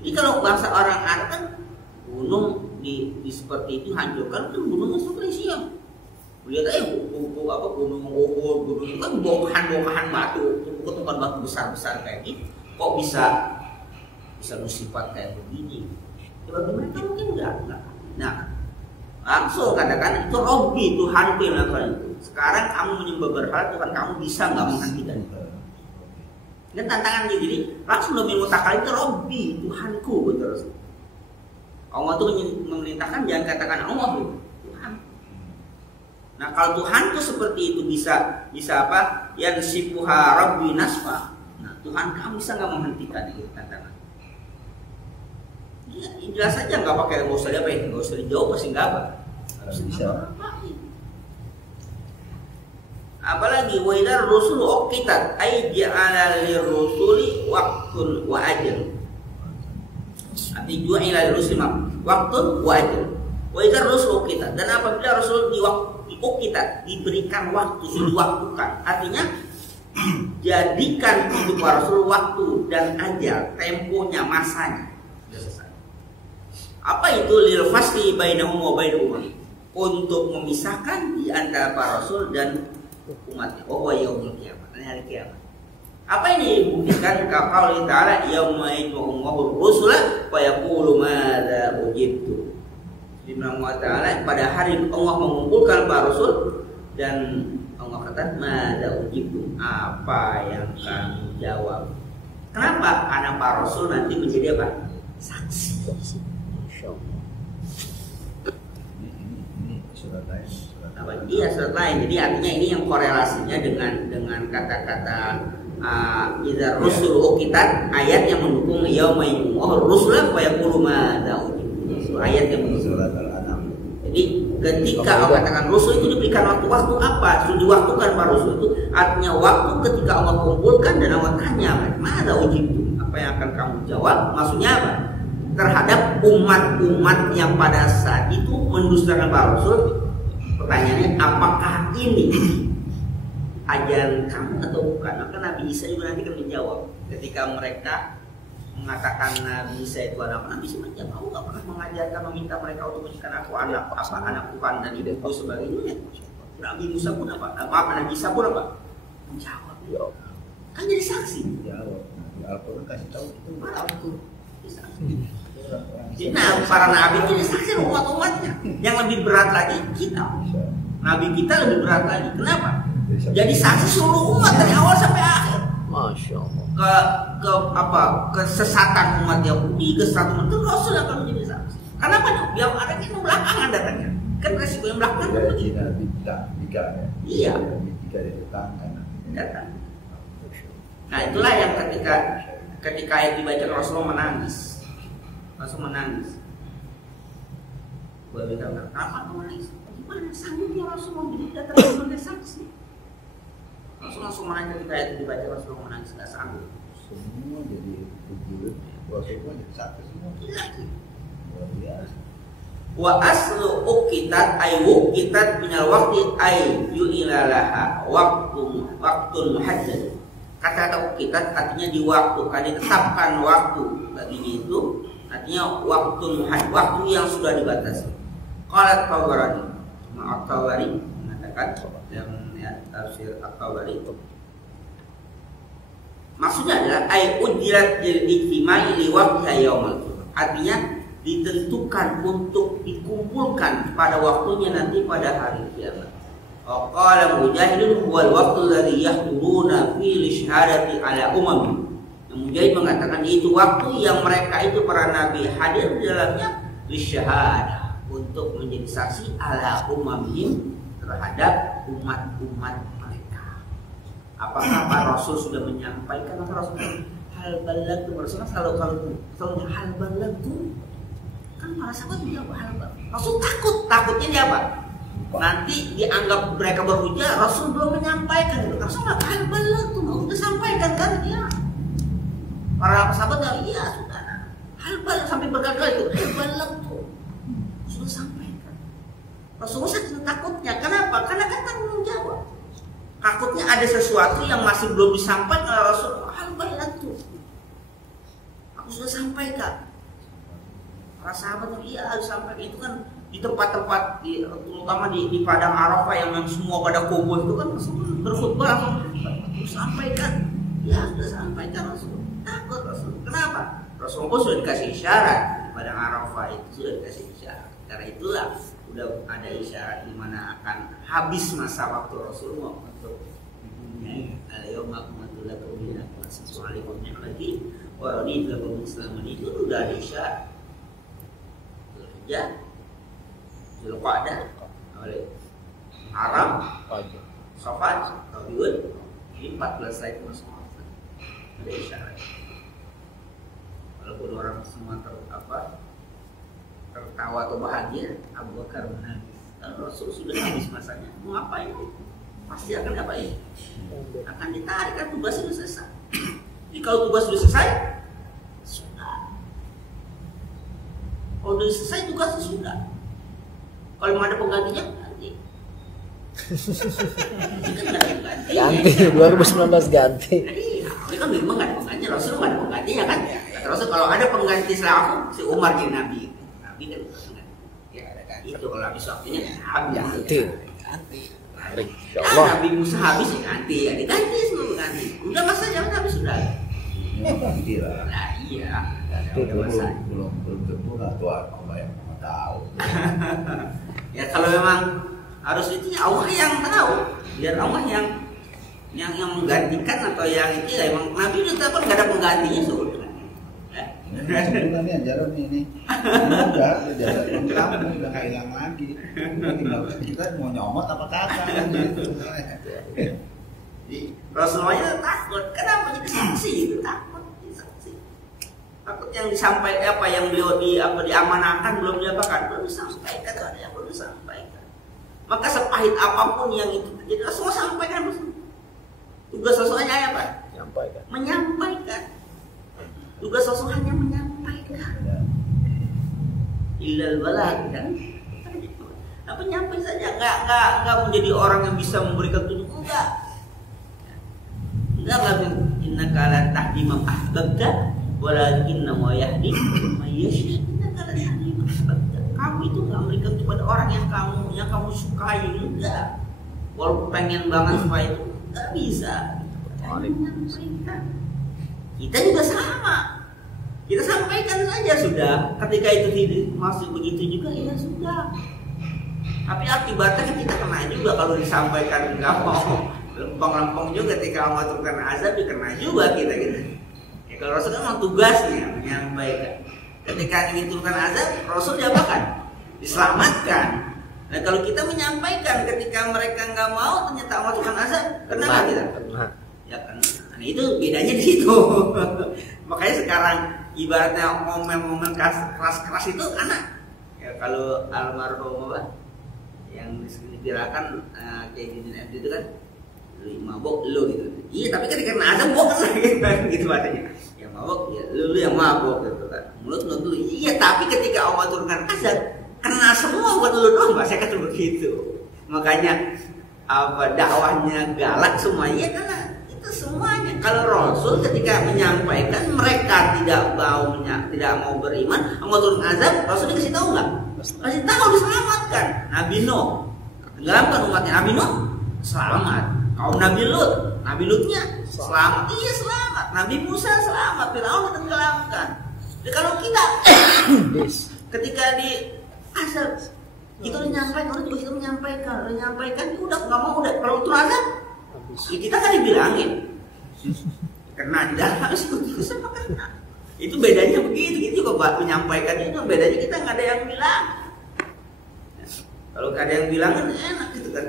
Jadi kalau bahasa orang Arab kan gunung di seperti itu hancurkan, itu gunungnya seperti siang. Lihat aja gunung Uhud, gunung itu kan bongkahan batu, tumpukan batu besar-besar kayak gitu. Kok bisa bersifat kayak begini? Bagi mereka mungkin enggak. Nah, langsung katakan itu Robbi, Tuhanku yang melakukan itu. Sekarang kamu menyembah berhala, Tuhan kamu bisa nggak menghentikan itu? Ini tantangan dia, jadi langsung lebih mutakal itu Robbi, Tuhanku betul. Allah itu memerintahkan jangan katakan Allah itu Tuhan. Nah kalau Tuhan itu seperti itu bisa apa? Yang sipuha Robbi nasfa. Nah Tuhan kamu bisa nggak menghentikan itu tantangan? Ya, jelas saja nggak pakai nggak usah apa ya, nggak usah dijawab pasti nggak apa. Bisa. Apalagi wa idar rusul uqitat ay ja'ala lirrusuli waqtun wa ajal. Arti ju'ila lirrusul waqtun wa ajal. Wa idar rusul uqitat, dan apabila rasul uqitat diberikan waktu, diwaktukan. Artinya jadikan hidup rasul waktu dan ajal, temponya, masanya. Apa itu lil fasli bainahum wa bainal umam? Untuk memisahkan di antara para rasul dan umatnya. Oh yaumul kiamat, hari kiamat. Apa ini dibuktikan kaqauli ta'ala yauma yajma'u rusula fa yaqulu madza ujibtu. Di nama Ta'ala pada hari Allah mengumpulkan para rasul dan Allah kata madza ujibtu, apa yang kamu jawab. Kenapa? Karena para rasul nanti menjadi apa? Saksi. Ini surat lain. Iya surat lain. Jadi artinya ini yang korelasinya dengan kata-kata idza rusul uqitat, ayat yang mendukung yauma yajma'u rusula fa yaqulu madza ujibtu. Ayat yang mendukung Surat Al-An'am. Jadi ketika Allah katakan Rasul itu diberikan waktu apa? Sudah diwaktukan para Rasul itu artinya waktu ketika Allah kumpulkan dan Allah tanya, mana ujib itu? Apa yang akan kamu jawab? Maksudnya apa? Terhadap umat-umat yang pada saat itu mendustakan para Rasul. Pertanyaannya, apakah ini ajaran kamu atau bukan? Maka Nabi Isa juga nanti akan menjawab. Ketika mereka mengatakan Nabi Isa itu anak, Nabi Isa menjawab, aku gak pernah mengajarkan, meminta mereka untuk menjadikan aku anak Tuhan dan hidupku sebagainya. Nabi Musa pun apa? Nabi Isa pun apa? Menjawab. Kan jadi saksi. Jawab. Al-Quran kasih tahu itu. Jadi para nabi itu saksi umat-umatnya. Yang lebih berat lagi kita. Nabi kita lebih berat lagi. Kenapa? Jadi saksi seluruh umat dari awal sampai akhir. Masya Allah. ke kesesatan umat Yahudi, kesesatan itu Rasul akan menjadi saksi. Kenapa? Biar ada yang belakangan datangnya. Kan resiko yang belakangan kan begitu. Cina tiga ya. Iya. Tiga di tetangga. Datang. Nah itulah yang ketika ayat dibaca Rasulullah menangis. Rasul menangis. Gua bilang, kenapa kau menangis? Gimana sanggupnya Rasul menjadi datang sebagai saksi? Rasul langsung menangis ketika ayat dibaca Rasulullah menangis, nggak sanggup. Semua jadi tujuh. Rasulullah jadi satu semua. Luar biasa. Wa aslu ukitat ay ukitat minal waqti ay yu'ilalaha waktu muhaddad. Kata-kata ukitat artinya di waktu, kan ditetapkan waktu baginya itu artinya waktu yang sudah dibatasi. Qalat Tabarani, At-Tabari mengatakan dalam tafsir At-Tabari maksudnya adalah ay ujirat lil ijtimai li waqtiha yaumil qiyamah. Artinya ditentukan untuk dikumpulkan pada waktunya nanti pada hari kiamat. Qala Mujahid huwal waqtu alladhi yahduruna fi syahadati ala umam. Mujahid mengatakan itu waktu yang mereka itu para nabi hadir di dalamnya lisyahadah untuk menjadi saksi ala umamihim terhadap umat-umat mereka. Apakah Pak Rasul sudah menyampaikan atau Rasul hal balagh itu Rasul kalau hal balagh itu kan para sahabat bilang hal balagh. Rasul takutnya dia apa? Nanti dianggap mereka berhujah, Rasul belum menyampaikan. Rasul nggak hal balagh tuh udah sampaikan kan dia. Para sahabat bilang iya sudah. Hal balagh sampai berkali-kali itu hal balagh tuh sudah sampaikan. Rasulullah saking takutnya. Kenapa? Karena kan tanggung jawab. Takutnya ada sesuatu yang masih belum disampaikan oleh Rasul. Hal balagh tuh aku sudah sampaikan. Para sahabat yang iya harus sampaikan. Itu kan di tempat-tempat terutama di padang Arafah yang semua pada kumpul itu kan Rasul berkhutbah langsung sampaikan. Ya sudah sampaikan Rasul. Takut Rasul. Kenapa? Rasulullah sudah dikasih isyarat di padang Arafah itu sudah dikasih isyarat. Karena itulah udah ada isyarat di mana akan habis masa waktu Rasulullah untuk dipunyai al-yawma akmaltu lakum dinakum wa atmamtu alaykum ni'mati wa raditu lakum al-islaman. Itu udah ada isyarat. Zulhijjah, Zulqa'dah, Haram, Safar, Rabiul, ini 14 saya masuk ada isyarat. Walaupun orang semua tertawa atau bahagia, Abu Bakar menangis. Kalau Rasul sudah habis masanya, mau ngapain? Pasti akan ngapain? Akan ditarik kan tugas sudah selesai. Jadi kalau tugas sudah selesai, sudah. Kalau sudah selesai tugasnya sudah. Kalau mau ada penggantinya, ganti. Ganti 2019 ganti. Ini kan memang nggak ada penggantinya, Rasul nggak ada penggantinya kan? Rasul kalau ada pengganti setelah aku, si Umar jadi nabi. Nabi kan ya ada kan? Itu kalau habis waktunya habis. Ganti. Insyaallah. Nabi Musa habis ya ganti, ya diganti semua ganti. Udah masa jangan habis sudah. Ganti lah. Nah iya. Itu belum tentu nggak tahu apa yang mau tahu. Ya kalau memang harus itu Allah yang tahu, biar Allah yang menggantikan atau yang itu ya emang Nabi udah tahu nggak ada penggantinya suruh. Sebenarnya ajaran ini udah ajaran kamu udah nggak hilang lagi. Tinggal kita mau nyomot apa kagak kan gitu. Rasulullah takut, kenapa jadi saksi itu takut saksi. Takut yang disampaikan apa yang beliau diamanahkan belum diapakan belum disampaikan, ada yang belum disampaikan. Maka sepahit apapun yang itu terjadi Rasulullah sampaikan. Tugas Rasulullah apa? Menyampaikan. Menyampaikan. Tugas Rasul hanya menyampaikan. Illal balagh kan? Apa nyampaikan saja, enggak menjadi orang yang bisa memberikan tunjuk, enggak innaka la tahdi man ahbabta walakinna ma yahdi man yasha. Innaka la tahdi man ahbabta. Kamu itu enggak memberikan kepada orang yang kamu sukai, enggak. Walaupun pengen banget supaya itu enggak bisa. Kita juga sama. Kita sampaikan saja sudah. Ketika itu masih begitu juga ya sudah. Tapi akibatnya kita kena juga kalau disampaikan enggak mau. lempeng-lempeng juga ketika Allah turunkan azab dikena juga kita gitu. Ya, kalau Rasul kan memang tugasnya menyampaikan. Ketika ingin turunkan azab, Rasul diapakan? Diselamatkan. Nah kalau kita menyampaikan ketika mereka nggak mau ternyata Allah turunkan azab, kena nggak kita? Kena. Ya kena. Nah itu bedanya di situ. Makanya sekarang ibaratnya momen-momen keras-keras itu anak. Ya kalau almarhum apa? Yang diserahkan kayak gini itu kan lu mabok lu gitu. Iya tapi kan karena azab gua kena gitu katanya. Yang mabok ya lu yang mabok gitu kan. Mulut lu iya tapi ketika Allah turunkan azab kena semua buat lu doang bahasa kan begitu. Makanya apa dakwahnya galak semua iya karena itu semuanya. Kalau Rasul ketika menyampaikan mereka tidak mau beriman, Allah turun azab, Rasul dikasih tahu nggak? Kasih tahu diselamatkan. Nabi Nuh tenggelamkan umatnya, Nabi Nuh selamat. Kaum Nabi Lutnya selamat. Iya selamat. Nabi Musa selamat. Firaun tenggelamkan. Jadi kalau kita ketika di azab kita udah menyampaikan, orang juga kita menyampaikan, udah nggak mau udah kalau turun azab, ya kita kan dibilangin kena di dalam terus apa kena. Itu bedanya begitu, gitu juga menyampaikan itu bedanya kita nggak ada yang bilang. Kalau nggak ada yang bilang kan enak gitu kan.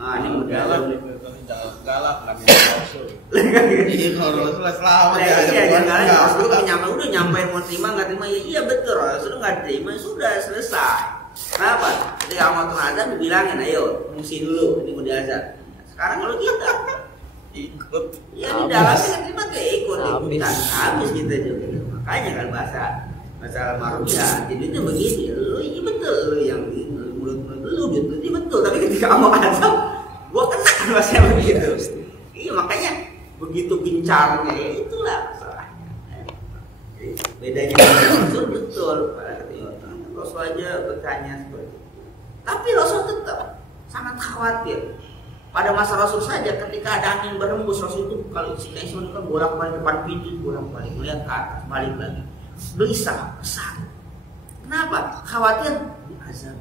Ah ini galak nggak bisa Rasul. Ini kalau Rasul selamat ya. Jangan Rasul udah nyampein mau terima nggak terima ya iya betul Rasul nggak terima sudah selesai. Kenapa? Jadi amat azab dibilangin ayo fungsi dulu ini mau diazab. Sekarang kalau kita ikut ya di dalam kita kayak ikut habis kita juga. Makanya kan bahasa almarhum ya jadinya begitu lu iya betul lu yang mulut lu gitu betul tapi ketika kamu azab gua kena bahasa begitu. Iya makanya begitu gencarnya ya itulah masalahnya. Bedanya Rasul betul Rasul aja bertanya seperti itu. Tapi Rasul tetap sangat khawatir. Pada masa Rasul saja ketika ada angin berhembus Rasul itu kalau Siti Aisyah itu kan bolak-balik depan pintu bolak-balik melihat ke atas balik lagi gelisah besar. Kenapa? Khawatir azab.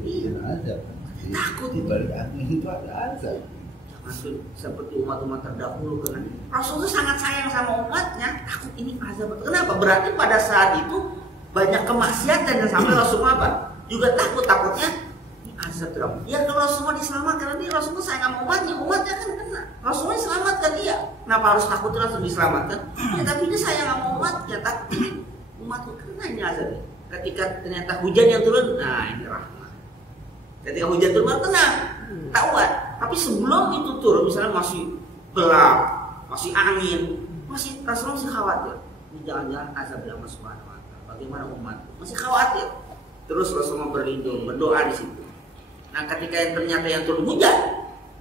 Iya azab. Takut di balik angin itu ada azab. Jangan seperti umat-umat terdahulu karena Rasul itu sangat sayang sama umatnya. Takut ini azab. Kenapa? Berarti pada saat itu banyak kemaksiatan yang sampai Rasul apa? Juga takutnya azab terang. Ya kalau Rasulullah diselamatkan nanti Rasulullah sayang sama umatnya kan kena. Rasulullah diselamatkan dia. Kenapa harus takut Rasul diselamatkan? Ya tapi dia sayang sama umatnya. Takut umatnya kena ini azab. Ketika ternyata hujan yang turun, nah ini rahmat. Ketika hujan turun baru tenang, tahuan. Tapi sebelum itu turun misalnya masih gelap, masih angin, Rasulullah masih khawatir. Ini jangan-jangan azab dari Allah Subhanahu wa Ta'ala. Bagaimana umat? Masih khawatir. Terus Rasulullah berlindung, berdoa di situ. Nah ketika yang ternyata yang turun hujan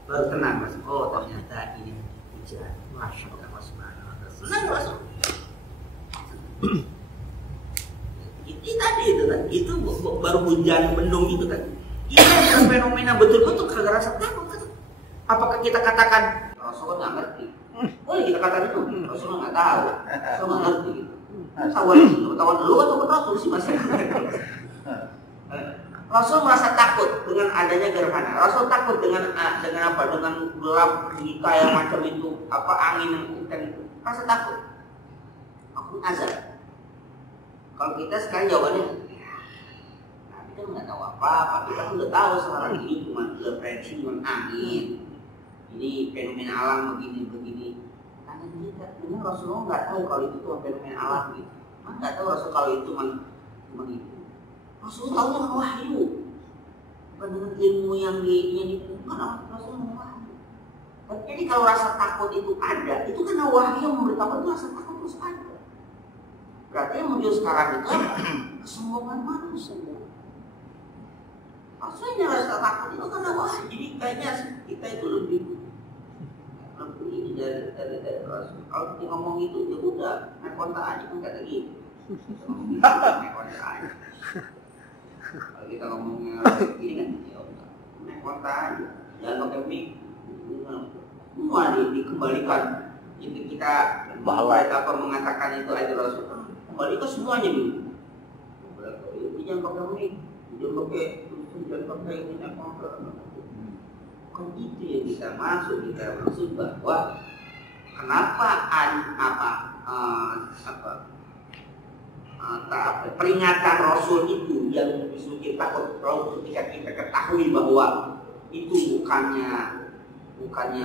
baru tenang Mas. Oh ternyata ini hujan. Masya Allah Subhanahu wa Ta'ala. Senang Rasul. Itu tadi itu kan. Itu baru hujan mendung itu kan. Ini fenomena betul-betul kagak rasa takut kan. Apakah kita katakan Rasul nggak ngerti? Oh kita katakan itu Rasul nggak tahu. Rasul nggak ngerti gitu. Tawan dulu atau Rasul sih masih. Rasul merasa takut dengan adanya gerhana. Rasul takut dengan apa? Dengan gelap gita yang macam itu, apa angin yang kencang itu. Rasa takut. Aku azab. Kalau kita sekarang jawabannya, nah, kita nggak tahu apa-apa. Kita udah tahu sekarang ini cuma referensi, cuma angin. Ini fenomena alam begini. Karena kita, memang Rasulullah nggak tahu kalau itu cuma fenomena alam gitu. Nggak tahu Rasul kalau itu cuma itu. Rasul tahu dengan wahyu, bukan dengan ilmu yang bukan Rasul dengan wahyu. Jadi kalau rasa takut itu ada, itu karena wahyu yang memberitahukan itu rasa takut terus ada. Berarti yang muncul sekarang itu kesombongan manusia. Maksudnya rasa takut itu karena wahyu. Jadi kayaknya kita itu lebih ini dari Rasul. Kalau kita ngomong itu ya udah naik kontak aja kan kata gitu. Naik kontak aja. Kalau kita ngomongnya ini kan ya udah naik kontak aja. Jangan pakai mic. Semua dikembalikan. Itu kita apa mengatakan itu aja Rasul. Kembalikan semuanya dulu. Jangan pakai mic. Jangan pakai ini naik kontak. Bukan itu yang kita maksud bahwa kenapa peringatan Rasul itu yang justru kita ketika kita ketahui bahwa itu bukannya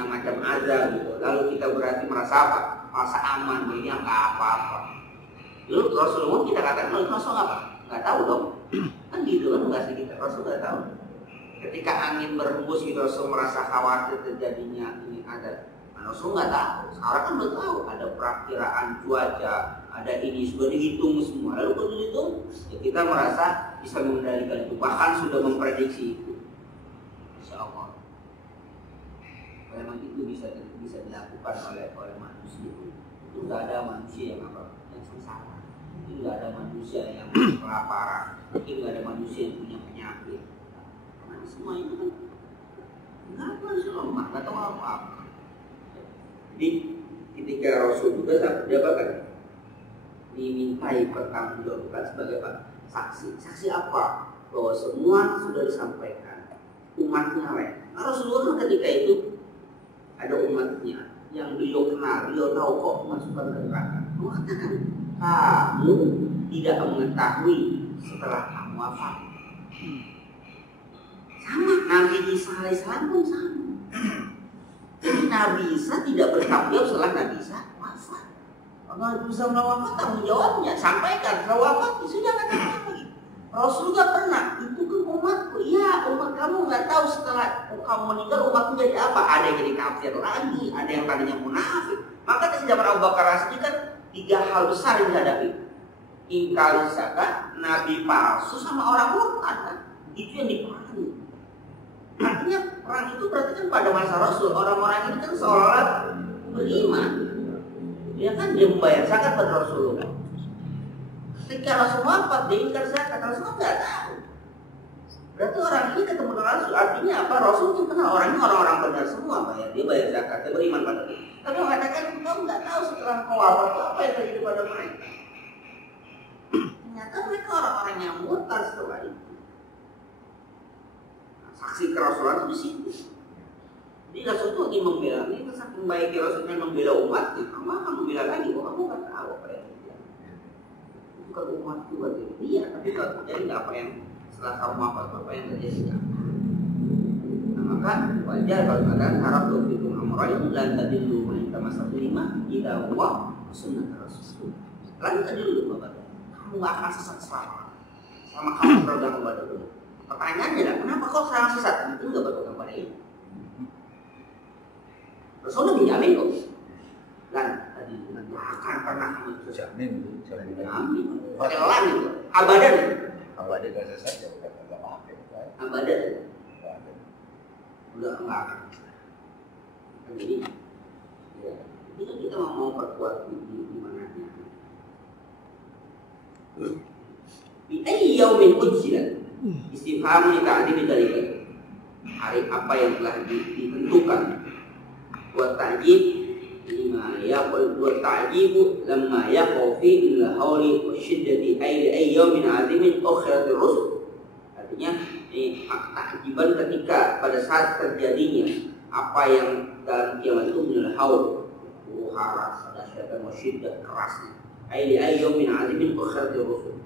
macam azab gitu, lalu kita berarti merasa aman, ini nggak apa-apa. Lalu Rasulullah kita katakan, lalu Rasul apa? Nggak tahu dong, kan gitu kan bahasa kita, Rasul nggak tahu. Ketika angin berhembus gitu, Rasul merasa khawatir terjadinya ini ada. Rasul nggak tahu. Sekarang kan udah tahu ada perakiraan cuaca, ada ini sudah dihitung semua. Lalu kalau dihitung, ya kita merasa bisa mengendalikan itu, bahkan sudah memprediksi itu. Insya Allah. Memang itu bisa dilakukan oleh manusia. Itu nggak ada manusia yang sengsara. Itu nggak ada manusia yang kelaparan. Itu nggak ada manusia yang punya penyakit. Karena semua itu kan nggak manusia lemah, nggak tahu apa-apa. Jadi ketika Rasul juga dia bahkan dimintai pertanggungjawabkan sebagai saksi. Saksi apa? Bahwa semua sudah disampaikan. Umatnya Nah, Rasulullah ketika itu ada umatnya yang beliau kenal, beliau tahu kok masukkan ke neraka. Beliau katakan, kamu tidak mengetahui setelah kamu wafat. Sama Nabi Isa alaihissalam pun sama. Jadi Nabi Isa tidak bertanggung jawab setelah Nabi Isa wafat. Kalau Nabi Isa wafat, tanggung jawabnya sampaikan setelah wafat sudah nggak tahu lagi. Rasul nggak pernah. Itu kan umatku. Ya umat kamu nggak tahu setelah kamu meninggal umatku jadi apa. Ada yang jadi kafir lagi, ada yang tadinya munafik. Maka di zaman Abu Bakar As-Siddiq kan 3 hal besar yang dihadapi. Ingkar zakat, nabi palsu sama orang murtad kan. Itu yang diperangi. Artinya perang itu berarti kan pada masa Rasul orang-orang ini kan seolah beriman. Ya kan dia membayar zakat pada Rasulullah. Ketika Rasul wafat dia ingkar zakat, Rasul nggak tahu. Berarti orang ini ketemu dengan Rasul. Artinya apa? Rasul itu kenal orangnya orang-orang benar semua bayar. Dia bayar zakat, dia beriman pada dia. Tapi mengatakan kamu nggak tahu setelah kau wafat apa yang terjadi pada mereka. Ternyata mereka orang-orang yang murtad setelah itu. Saksi kerasulan itu di situ. Jadi Rasul itu lagi membela, ini saking baiknya Rasulnya membela umat, kamu akan membela lagi, kamu nggak tahu apa yang terjadi. Itu bukan umat juga, iya, tapi kalau terjadi apa yang setelah kamu apa yang terjadi. Nah, maka wajar kalau katakan harap dofikum amroin dan tadi dulu kita masa 5 jika Allah sunnah Rasul. Lalu tadi dulu bapak, kamu nggak akan sesat sama kamu berpegang kepada Allah. Pertanyaannya adalah kenapa kau sekarang sesat? Itu nggak berpegang pada ini. Rasulullah menjamin kok. Dan tadi nggak akan pernah kamu jamin. Kelan itu, abadan. Abadan gak sesat ya udah nggak pakai. Abadan. Udah nggak akan. Jadi, ya, itu kita mau perkuat di mana? Di yaumin ujjilat. Istifham li ta'lim dzalika. Hari apa yang telah ditentukan. Wa ta'jib lima yaqul wa ta'jibu lamma yaqfi illa hauli wa syiddati ay yaumin 'azimin akhiratir rusul. Artinya ini ta'jiban ketika pada saat terjadinya apa yang dalam kiamat itu menjadi haul, haras, dahsyat dan syiddah kerasnya. Ay yaumin 'azimin akhiratir rusul.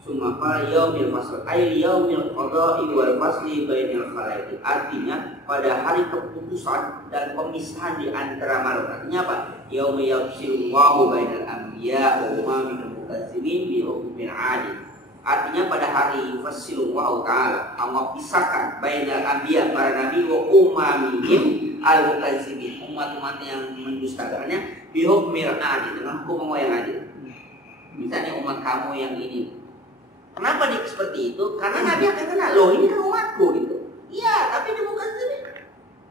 Summa yaumil fasl ay yaumil qada'i wal fasli bainal khalaiq. Artinya pada hari keputusan dan pemisahan di antara makhluk. Artinya apa? Yaumil yafsilu Allahu bainal anbiya wa umamil mukadzimin bi hukmin 'adil. Artinya pada hari yafsilu Allahu taala Allah pisahkan bainal anbiya para nabi wa umamihim al mukadzimin, umat-umat yang mendustakannya bi hukmin 'adil, dengan hukum yang adil. Misalnya umat kamu yang ini, kenapa dia seperti itu? Karena Nabi akan kenal, loh ini kan umatku gitu. Iya, tapi dia bukan sendiri.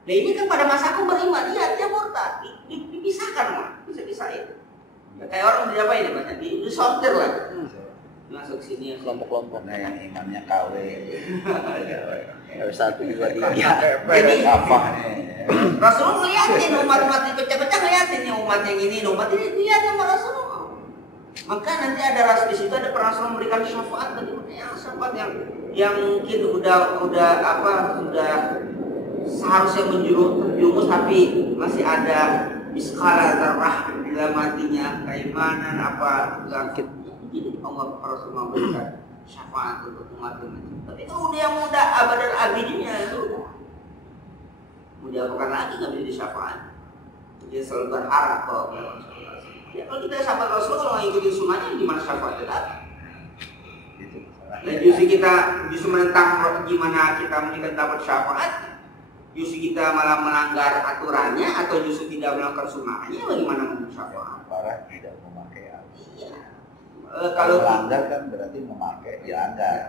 Nah ini kan pada masa aku beriman, iya dia murtad, dipisahkan mah, bisa pisahin. Ya, kayak orang di apa ini banyak, disortir lah. Masuk sini Kelompok-kelompok. Nah yang imannya KW. R1, 2, 3. Jadi apa nih? Rasulullah ngeliatin umat-umat dipecah-pecah, ngeliatin nih umat yang ini, umat ini lihat sama Rasulullah. Maka nanti ada ras di situ ada Rasul memberikan syafaat bagi yang syafaat yang mungkin sudah seharusnya terjumus tapi masih ada miskala darah dalam hatinya, keimanan apa sakit. Jadi Allah Rasul memberikan syafaat untuk umat ini. Tapi kalau udah yang muda abadan abidinnya itu mau diapakan lagi nggak bisa disyafaat. Dia selalu berharap kok. Ya kalau kita sahabat Rasul kalau nggak ikutin sunnahnya gimana syafaatnya datang? Dan justru menentang gimana kita mungkin dapat syafaat, justru kita malah melanggar aturannya atau justru tidak melakukan sunnahnya, bagaimana menurut syafaat? Parah tidak memakai Iya. kalau melanggar kan berarti memakai dilanggar.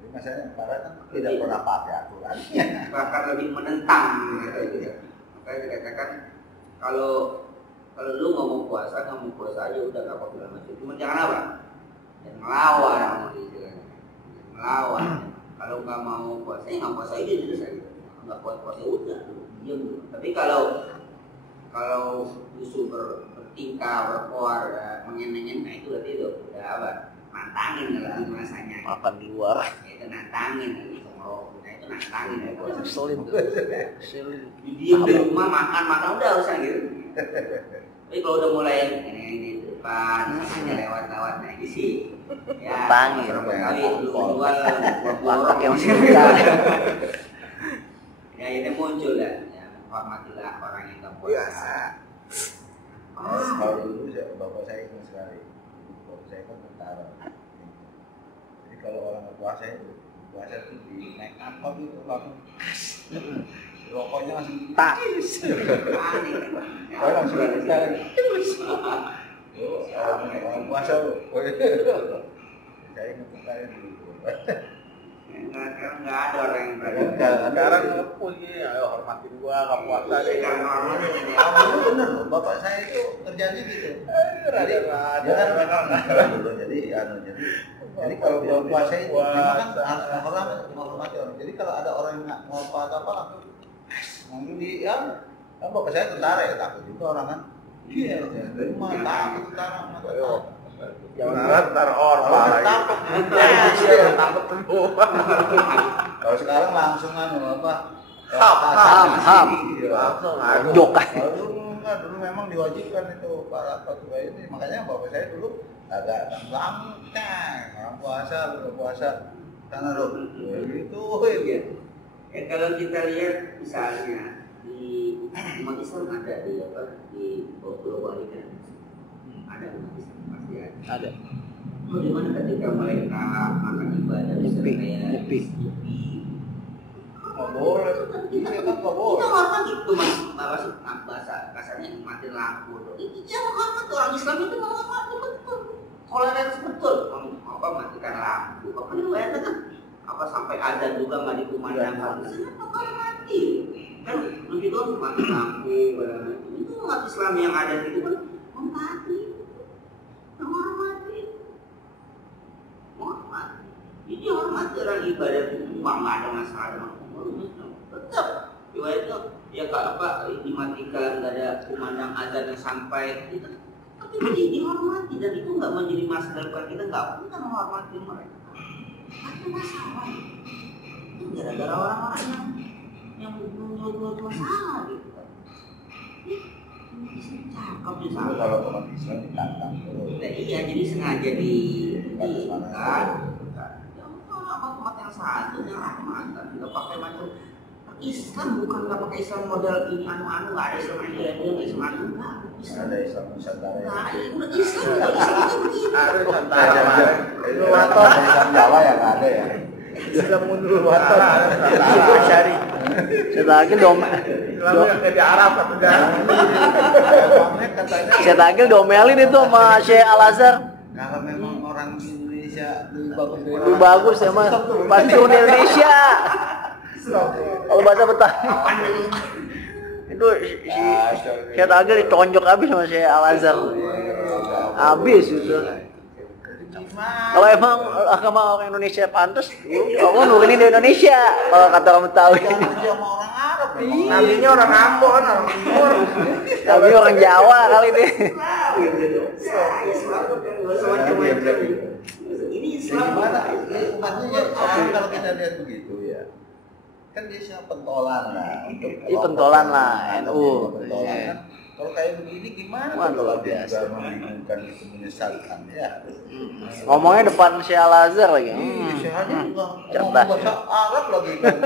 Jadi masalahnya parah kan tidak pernah pakai aturannya. Bahkan lebih menentang gitu. Makanya dikatakan kalau lu nggak mau puasa aja udah nggak apa-apa macam. Cuma jangan apa? Jangan melawan gitu. Melawan. Kalau nggak mau puasa, ya nggak puasa aja gitu saja. Nggak puasa udah, diam. Tapi kalau justru bertingkah, berkoar, menyenangkan, nah itu berarti itu udah apa? Nantangin kalau itu rasanya. Makan di luar. Ya, itu nantangin gitu. Nah itu nantangin. Selin. Selin. Diam di rumah makan udah usah gitu. Tapi kalau udah mulai ini di depan, lewat-lewat nah ini sih. Ya, Tangin. berapa kali lu jual Warteg yang masih buka. buka. Ya ini muncul ya. Ya, hormatilah orang yang nggak puasa. Kalau dulu bapak saya ingat sekali. Bapak saya kan tentara. Jadi kalau orang berpuasa itu di naik apa gitu langsung rokoknya langsung Tak. oh langsung kita orang puasa saya ingat sekali dulu. Nggak ada orang yang Sekarang puji, ayo hormatin gua, nggak puasa deh. Bener loh, bapak saya itu kerjanya gitu. Jadi jadi kalau bulan puasa itu memang kan harus menghormati orang. Jadi kalau ada orang yang nggak mau apa-apa langsung di kan bapak saya tentara ya takut juga orang kan. Iya, rumah takut tentara. Jangan ntar orang takut. takut semua. Kalau sekarang langsung apa? Ham. Langsung Jok. Dulu memang diwajibkan itu para pegawai ini. Makanya bapak saya dulu agak lantang. Orang puasa karena lo gitu. Ya kalau kita lihat misalnya di umat Islam ada di Pulau Bali kan ada umat Islam pasti ada. Bagaimana ketika mereka makan ibadah Nyepi. Nggak boleh. Iya kan nggak boleh. Kita hormat gitu mas, bahasa kasarnya nikmatin lampu. Iya hormat orang Islam itu menghormati betul. Toleransi betul. Apa matikan lampu? Apa riwayatnya kan? Apa sampai ada juga nggak dikumandangkan? Kenapa hormati? Kan begitu mati lampu. Itu umat Islam yang ada itu kan menghormati. Ini hormat orang ibadah uang nggak ada masalah dengan umur tetap riwayatnya ya apa dimatikan nggak ada kumandang azan yang sampai itu tapi dihormati dan itu nggak menjadi masalah bukan kita nggak pernah menghormati mereka ada masalah itu gara-gara orang-orang yang menurut masalah gitu kan cakep di sana Kalau umat Islam ditantang terus. iya jadi sengaja di umat yang satu yang rahmatan nggak pakai macam Islam bukan nggak pakai Islam model ini anu nggak ada Islam ini nggak Islam nggak Ada Islam Nusantara. nah udah Islam itu begitu Harus santai. Itu Islam Jawa yang ada ya. Islam mundur waton. Cari. Saya tagih Islam yang jadi Arab atau Saya tagih domelin itu sama Syekh Al-Azhar. Kalau memang orang Indonesia Lebih bagus ya mas. Pasti Indonesia. Kalau bahasa Betawi. Itu si Syekh tagih ditonjok habis sama Syekh Al-Azhar. Habis itu. Kalau emang agama orang Indonesia pantas, kamu nurunin di Indonesia. Kalau kata orang Betawi. sama orang Arab. Nabinya orang Ambon, orang Timur. Tapi orang Jawa kali ini. Islam kan nggak semacam-macam ini Islam Gimana? Umatnya ya, kalau kita lihat begitu ya. kan dia siapa pentolan lah untuk pentolan lah, NU. Pentolan Iya. kan. Kalau kayak begini gimana Wah, kalau luar dia biasa. juga membingungkan itu menyesatkan ya. Ngomongnya depan Syekh Al-Azhar lagi. Isyaratnya juga cerdas. ngomong bahasa Arab lagi kan.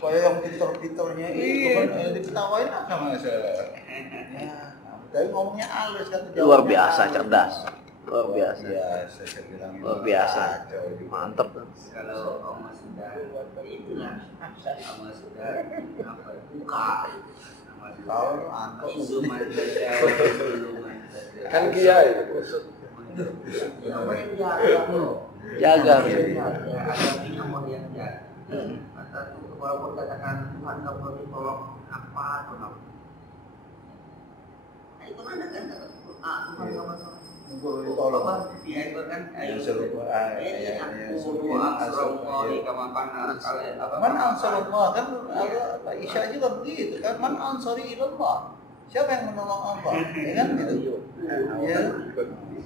Kayak yang pintar-pintarnya itu kan diketawain lah sama saya. Ya, tapi ngomongnya halus kan. Luar biasa cerdas. Luar biasa. Biasa saya bilang. Luar biasa. Kacau juga. Mantep. Kalau Oma sudah itulah, Oma sudah apa buka, Tahu angkot. Insuman Kan kiai itu kusut. Jaga. Ada mau dia jaga. Kata walaupun katakan Tuhan nggak boleh ditolong apa atau apa. Nah, itu mana kan kata Tuhan nggak boleh Boleh ditolong. Dia itu kan Yang serupa aku doa Rasulullah kama kana kalian apa Man ansarullah kan apa Isya juga begitu kan man ansari ilallah. Siapa yang menolong Allah? Ya kan gitu. Ya.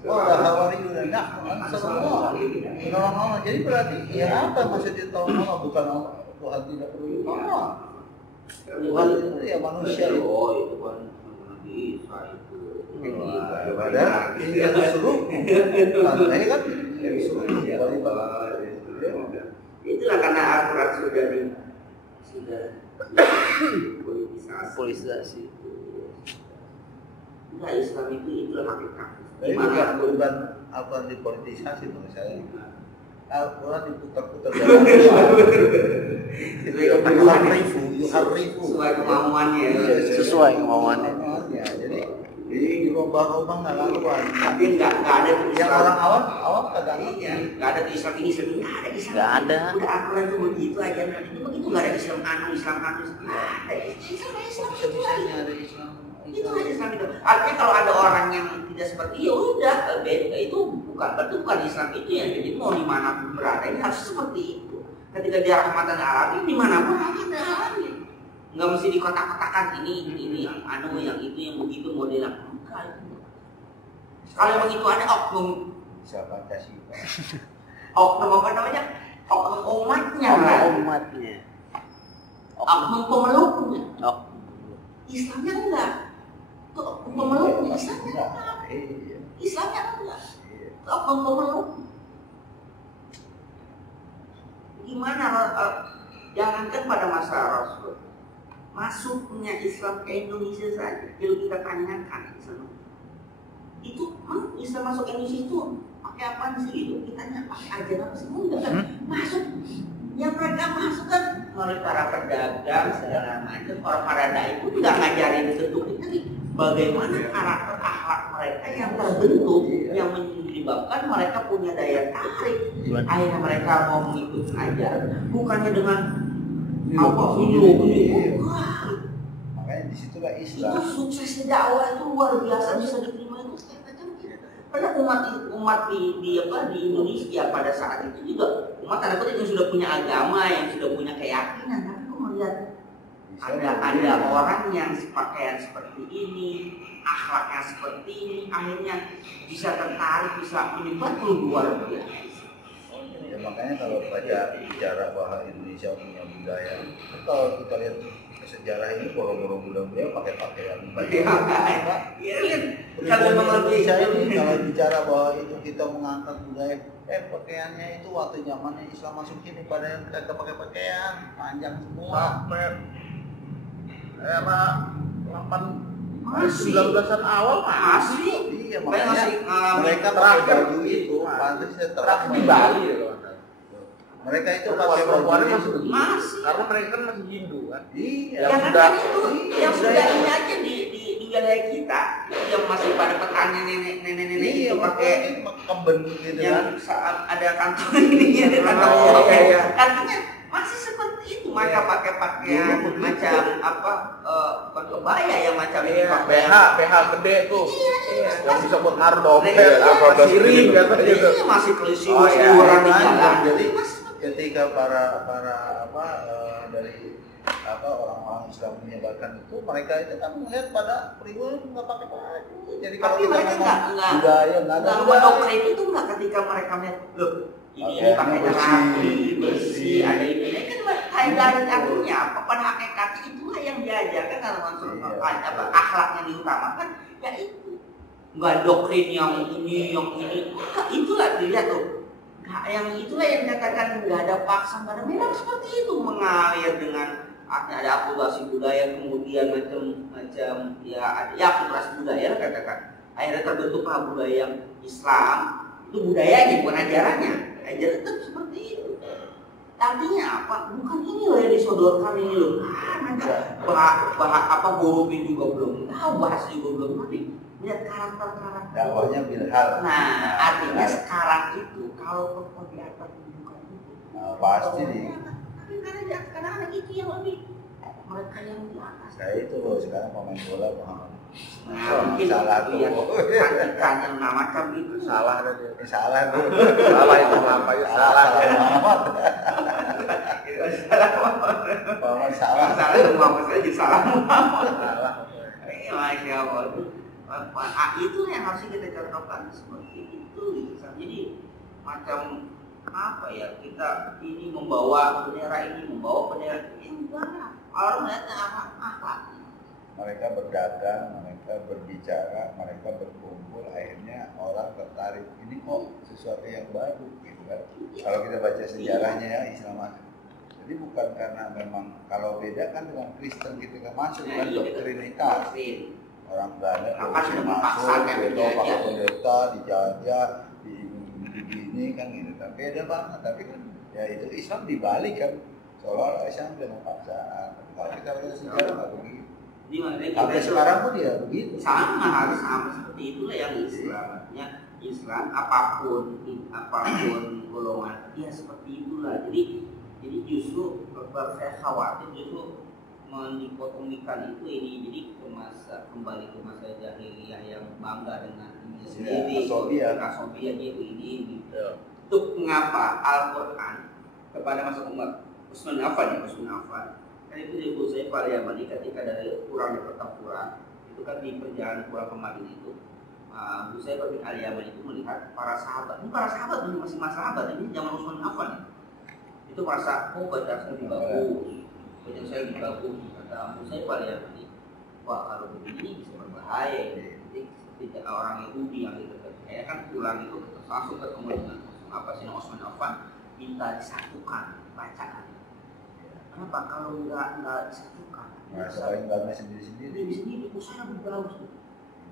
Wala hawariyuna nahnu ansarullah. Menolong Allah. Jadi berarti ya apa maksud ditolong Allah bukan Allah. Tuhan tidak perlu ditolong. Tuhan itu ya manusia itu. Oh itu kan Nabi Isa itu. Padahal ini kan disuruh. Tandanya kan disuruh. Itulah karena Al-Quran sudah Politisasi. Enggak, Islam itulah hakikat. Tapi bukan apa dipolitisasi menurut saya. Al-Quran diputar-putar yuharrifu. Sesuai kemauannya. Sesuai kemauannya. Jadi dirubah-rubah nggak laluan. Tapi nggak ada di Yang Islam. orang awam kagak ngerti. Iya, nggak ada di Islam ini sendiri. Nggak ada Islam. Nggak ada. Udah Al-Quran itu begitu aja. Itu begitu nggak ada Islam anu. Nggak ada. Islam. Bisa-bisanya ada Islam. Itu aja Islam itu. Artinya kalau ada orang yang tidak seperti ya udah itu bukan Islam itu yang jadi mau dimanapun berada ini harus seperti itu. Ketika dia rahmatan alamin dimanapun rahmatan alamin. Nggak mesti dikotak-kotakan ini yang anu yang itu yang begitu modelnya. Enggak. Kalau memang itu ada oknum Siapa kasih? oknum apa namanya? Oknum umatnya kan? Umatnya. Oknum pemeluknya. Oh. Islamnya enggak. Itu oknum pemeluknya. Islamnya enggak. Iya. Islamnya enggak. Itu oknum pemeluk. Gimana? Jangankan pada masa Rasul. Masuknya Islam ke Indonesia saja. Kalau kita tanyakan Islam. Itu Islam masuk ke Indonesia itu pakai apa sih gitu? Kita pakai ajaran apa sih? Enggak kan? Masuk. Yang mereka masuk kan melalui para pedagang segala macam. Orang para dai itu nggak ngajarin bentuk itu. Bagaimana karakter akhlak mereka yang terbentuk yang menyebabkan mereka punya daya tarik. Akhirnya mereka mau mengikuti ajaran. Bukannya dengan apa video. Makanya di situlah Islam. Itu suksesnya dakwah itu luar biasa bisa diterima itu macam gitu. Karena umat di Indonesia pada saat itu juga umat tanda kutip yang sudah punya agama, yang sudah punya keyakinan. Tapi aku melihat ada orang yang pakaian seperti ini, akhlaknya seperti ini, akhirnya bisa tertarik, bisa menyebar luar biasa. Ya makanya kalau baca bicara bahwa Indonesia punya budaya, kalau kita lihat sejarah ini boro-boro budaya pakai pakaian baju. Iya kan? Kalau memang lebih Kalau bicara bahwa itu kita mengangkat budaya, pakaiannya itu waktu zamannya Islam masuk sini pada yang kita pakai pakaian panjang semua. Era 19-an awal masih. Iya makanya mereka pakai terakhir baju itu pantas terakhir di Bali ya kalau nggak salah. Mereka itu pakai baju Perempuannya itu. Masih. Karena mereka kan masih Hindu kan. Iya. Yang sudah- itu yang sudah ini aja di wilayah kita yang masih pada petani nenek Iya, itu pakai keben gitu kan. yang saat ada kantong ini ada kantong Oh, iya. artinya masih seperti itu mereka pakai pakaian macam apa bukan kebaya yang macam ini BH gede tuh. Iya. Yang bisa buat naruh dompet, Iya, apa siring katanya gitu. Ini masih kelisi Oh, iya, orang di iya, jalan. jadi ketika para dari orang-orang Islam menyebarkan itu, mereka itu kan melihat pada pribumi nggak pakai baju. Jadi kalau Tapi kita mereka ngomong nggak budaya nggak ada nggak budaya. mendoktrin itu nggak ketika mereka melihat loh ini pakai Pakaiannya rapi bersih, bersih ada ini kan Haidarin artinya apa? Pada hakikatnya itulah yang diajarkan dalam akhlak yang diutamakan, ya itu. Enggak doktrin yang ini. Nah, itulah dilihat tuh. Nah, yang itulah yang dikatakan nggak ada paksa, nggak ada, memang seperti itu, mengalir dengan ada akulturasi budaya, kemudian macam ya ada akulturasi budaya katakan. Akhirnya terbentuklah budaya yang Islam, itu budayanya bukan ajarannya. Ajaran itu seperti itu. Artinya apa? Bukan ini loh yang disodorkan ini loh. Apa Borobudur juga belum tahu, bahasa juga belum ngerti. Lihat karakter-karakter. Dakwahnya bilhal. Nah, artinya sekarang itu kalau di atas bukan itu. Pasti nih. Tapi karena anak itu yang lebih, mereka yang di atas. Saya itu loh sekarang pemain bola paham. Nah, mungkin salah itu yang kan macam itu. Salah ada dia. Salah tuh. Salah itu apa ya? Salah. Muhammad. Salah. Salah. Salah Muhammad saja salah Muhammad. Salah. Masya Allah. Itu yang harus kita contohkan seperti itu. Jadi macam apa ya, kita ini membawa bendera ini, enggak. Orang lihatnya akhlak. Mereka berdagang, mereka berbicara, mereka berkumpul, akhirnya orang tertarik. Ini kok sesuatu yang baru, gitu kan? Kalau kita baca sejarahnya ya Islam. Jadi bukan karena memang kalau beda kan dengan Kristen gitu kan masuk kan doktrinitas. Orang Belanda kalau masuk, itu pakai pendeta, dijajah, begini kan gitu. Tapi beda banget. Tapi kan ya itu Islam dibalik kan. Seolah-olah Islam dengan paksaan. Kalau kita baca sejarah nggak begitu. Sampai sekarang pun dia begitu. Harus sama seperti itulah yang Islamnya. Islam apapun golongan, ya seperti itulah. Jadi justru saya khawatir justru mendikotomikan itu ini, jadi kembali ke masa jahiliyah yang bangga dengan ini sendiri, asobia itu ini gitu. Untuk mengapa Al-Quran kepada masa umat Utsman Affan kan itu disebut saya Pak Yamani ketika dari kurangnya pertempuran itu kan di perjalanan pulang ke Madinah itu Husayfah bin Al-Yaman itu melihat para sahabat ini masih sahabat ini zaman Utsman Affan ya. Itu merasa bacaan saya lebih bagus kata Husayfah Al-Yamani, wah kalau begini bisa berbahaya. Jadi tidak orang Yahudi yang saya kan pulang itu langsung ketemu dengan Utsman Affan, minta disatukan bacaan. Kenapa kalau nggak disatukan? Saling bangga sendiri-sendiri. Usaha berbagus.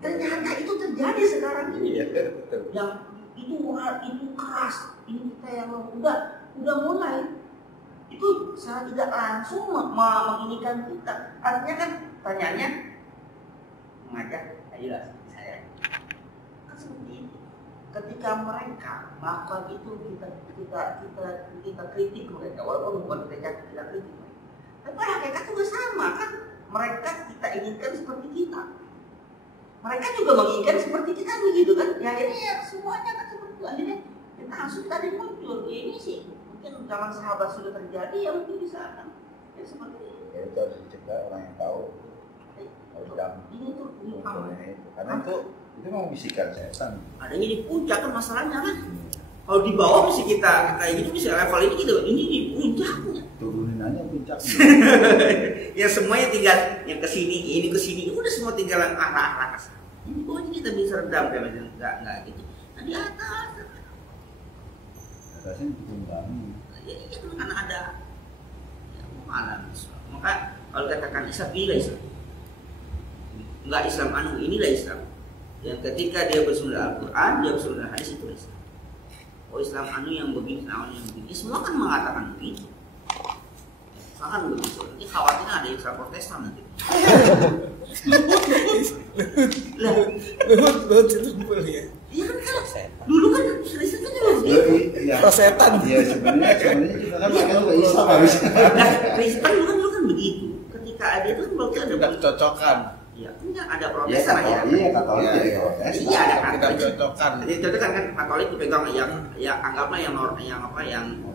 Ternyata itu terjadi sekarang ini. Iya, betul. Yang itu keras. Ini kita yang udah mulai. Itu secara tidak langsung menginikan kita. Artinya kan pertanyaannya mengajak, ayolah saya. Kan seperti itu. Ketika mereka melakukan itu kita kritik mereka, walaupun bukan kita kritik. Tapi hakikat juga sama kan, mereka kita inginkan seperti kita. Mereka juga menginginkan seperti kita begitu kan. Ya ini ya semuanya kan seperti itu. Akhirnya kita langsung tadi muncul. Ini sih mungkin zaman sahabat sudah terjadi ya mungkin bisa kan. Ya seperti itu. Ya itu harus dicegah orang yang tahu. Harus ini tuh karena itu mau bisikan setan. Adanya di puncak kan masalahnya kan. Kalau di bawah mesti kita kayak gitu bisa level ini gitu. Ini di puncaknya. Turunin aja puncaknya. Ya semuanya tinggal yang kesini, ini kesini, udah semua tinggal arah ke sana. Ini pokoknya kita bisa redam kayak macam enggak gitu. Nah di atas. Atasnya ditunggangi. Jadi itu kan ada. Ya mana maka kalau katakan Islam inilah Islam. Enggak Islam inilah Islam. Yang ketika dia bersumber Al-Quran, dia bersumber hadis itu Islam. Oh Islam yang begini, Islam yang begini. Semua kan mengatakan begitu. Bahkan begitu. Nanti khawatirnya ada Islam Protestan nanti. Luhut itu boleh ya. Iya kan dulu kan Kristen kan juga begitu. Prosetan. Iya sebenarnya juga kan mereka juga Islam harusnya. Nah Kristen dulu kan begitu. Ketika ada itu berarti ada kecocokan. Ya, enggak ada Protestan ya. Iya, Katolik jadi Protestan. Iya, ada kita cocokkan. Jadi contoh kan Katolik dipegang yang anggaplah yang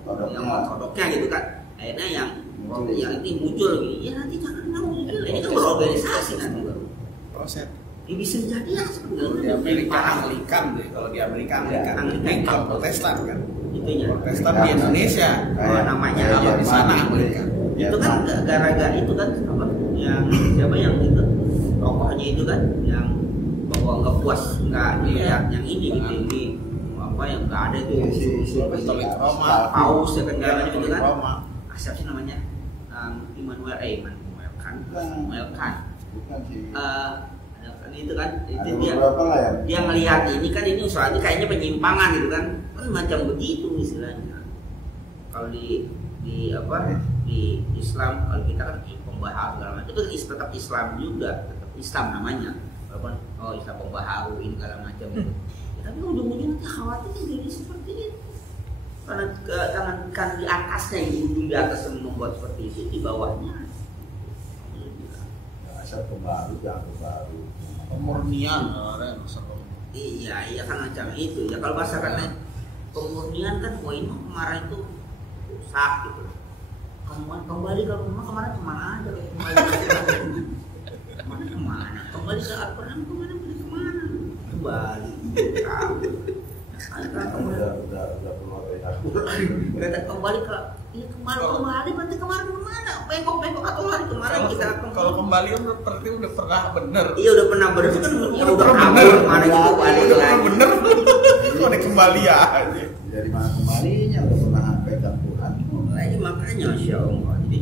ortodoknya gitu kan. Akhirnya yang ini muncul gitu. Ya nanti jangan muncul. Ini kan berorganisasi nanti baru. Proses. Ini bisa jadi ya sebenarnya. Di Amerika Anglikan deh. Kalau di Amerika Anglikan Protestan kan. Itunya. Protestan di Indonesia. Namanya di sana Anglikan. Itu kan gara-gara itu kan apa? Yang siapa yang itu tokohnya itu kan yang bahwa nggak puas nggak dilihat yang ini gitu ini apa yang nggak ada itu Katolik Roma, paus ya kan Katolik gitu kan. Roma. Siapa sih namanya? Immanuel Kant. Bukan sih. Itu kan Ada itu dia beberapa lah ya. dia melihat ini kan ini soalnya kayaknya penyimpangan gitu kan macam begitu istilahnya kalau di apa di Islam kalau kita kan pembaharu segala macam itu tetap Islam juga tetap Islam namanya walaupun Islam pembaharu ini segala macam gitu. Ya, tapi ujung-ujungnya khawatir jadi seperti itu karena kan di atasnya yang ujung di atas yang membuat seperti itu di bawahnya Asal pembaru jangan pembaru. Pemurnian iya kan macam itu ya kalau bahasa kan pemurnian kan ini kemarin itu rusak gitu kembali ke rumah kemarin kemana aja kembali ke Al-Quran kembali Udah keluar dari Al-Quran. kembali berarti kemarin kemana bengkok atau lari kemarin kita kalau kembali berarti udah pernah bener. Iya udah pernah bener itu kan ya udah kabur kemana gitu balik lagi Bener. Kok ada kembali aja. Dari mana kembalinya udah pernah pegang Tuhan. lagi makanya Masya Allah jadi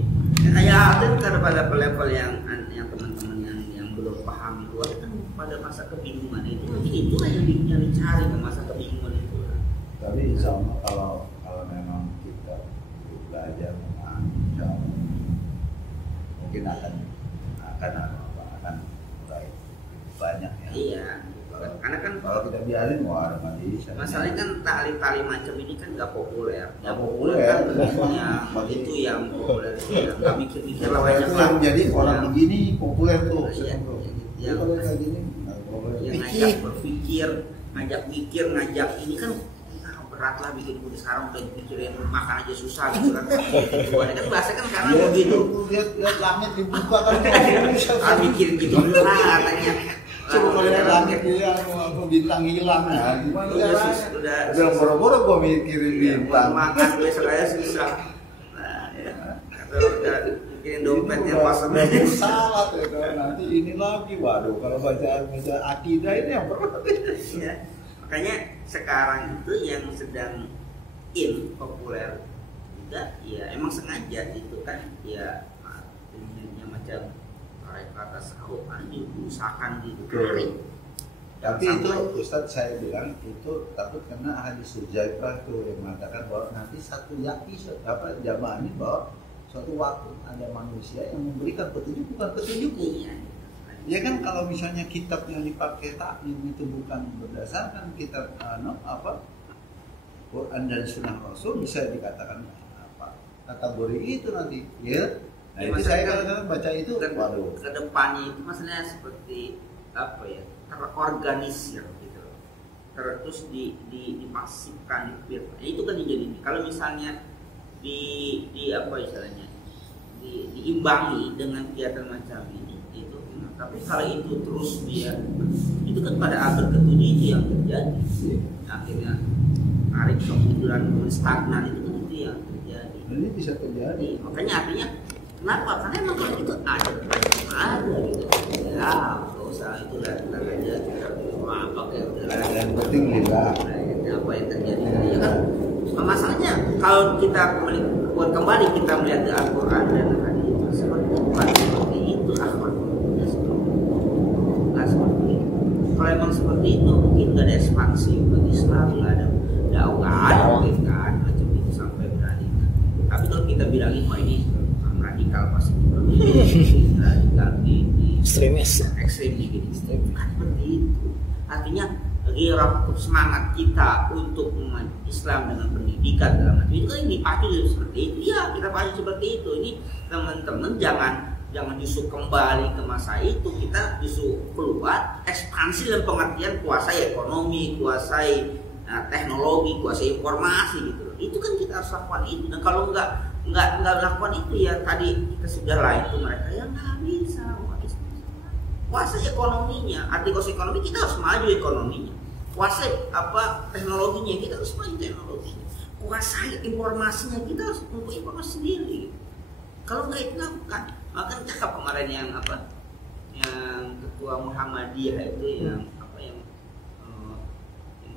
kayak ada pada level yang teman-teman yang belum paham itu kan pada masa kebingungan itu mungkin itu yang dicari ke masa kebingungan itu Tapi insya Allah kalau memang kita belajar memahami, insya Allah mungkin akan mulai banyak ya. iya karena kan Kalau kita biarin wah ada mati. masalahnya kan tali-tali macam ini kan nggak populer Nggak populer. yang itu yang populer itu yang nggak mikir-mikir lah Populer banyak itu lah yang jadi orang Yang- begini populer tuh. Iya, Jadi yang- kalau kayak gini nggak populer. yang ngajak berpikir ngajak mikir ngajak ini kan berat lah bikin udah sekarang udah dipikirin makan aja susah gitu kan buahnya kan bahasa kan sekarang Lihat begitu lihat langit dibuka kan. kan mikirin gitu lah katanya Coba lihat langit hilang, bintang hilang ya. Gimana udah boro-boro gua mikirin iya, bintang. makan besok aja susah nah ya kalau udah mikirin dompetnya pas Udah salah tuh kan. Nanti ini lagi waduh kalau baca akidah ini yang berat. ya makanya sekarang itu yang sedang populer juga ya emang sengaja itu kan ya macam tarik ke atas diusahakan gitu tarik. Tapi itu Ustadz saya bilang itu takut karena hadis Huzaifah itu yang mengatakan bahwa nanti satu jamaah ini bahwa suatu waktu ada manusia yang memberikan petunjuk bukan petunjuk. Iya. Ya kan kalau misalnya kitab yang dipakai taklim itu bukan berdasarkan kitab Quran dan Sunnah Rasul bisa dikatakan apa kategori itu nanti ya. Nah, Ya, itu saya kan kadang-kadang baca itu waduh. ke depannya itu maksudnya seperti apa ya terorganisir gitu terus dipasifkan itu kan jadi kalau misalnya di apa istilahnya diimbangi dengan kegiatan macam ini itu tapi kalau itu terus dia itu kan pada akhir ketujuh itu yang terjadi akhirnya tarik kemunduran stagnan itu kan itu yang terjadi Ini bisa terjadi. makanya artinya kenapa? Karena emang kalau itu ada gitu. Ya, nggak usah itu lihat aja kita apa kayak Yang penting lillah. apa yang terjadi ya kan. Masalahnya kalau kita buat kembali kita melihat di Al-Quran dan hadis seperti itu akhlaknya seperti itu. Kalau emang seperti itu mungkin nggak ada ekspansi umat Islam, nggak ada dakwah, mungkin kan macam itu sampai berani. Tapi kalau kita bilangin wah ini radikal pasti radikal di Ekstremis. ekstrim gitu kan seperti itu artinya gairah semangat kita untuk umat Islam dengan pendidikan dalam itu kan dipacu seperti itu ya kita pacu seperti itu ini teman-teman jangan justru kembali ke masa itu kita justru keluar ekspansi dalam pengertian kuasai ekonomi kuasai teknologi kuasai informasi gitu itu kan kita harus lakukan itu dan kalau nggak lakukan itu ya tadi kita sudah lain itu mereka ya nggak bisa kuasai ekonominya arti kuasai ekonomi kita harus maju ekonominya kuasai apa teknologinya kita harus maju teknologinya kuasai informasinya kita harus mempunyai informasi sendiri Kalau nggak itu lakukan. Maka cakap kemarin yang apa? Yang ketua Muhammadiyah itu yang apa yang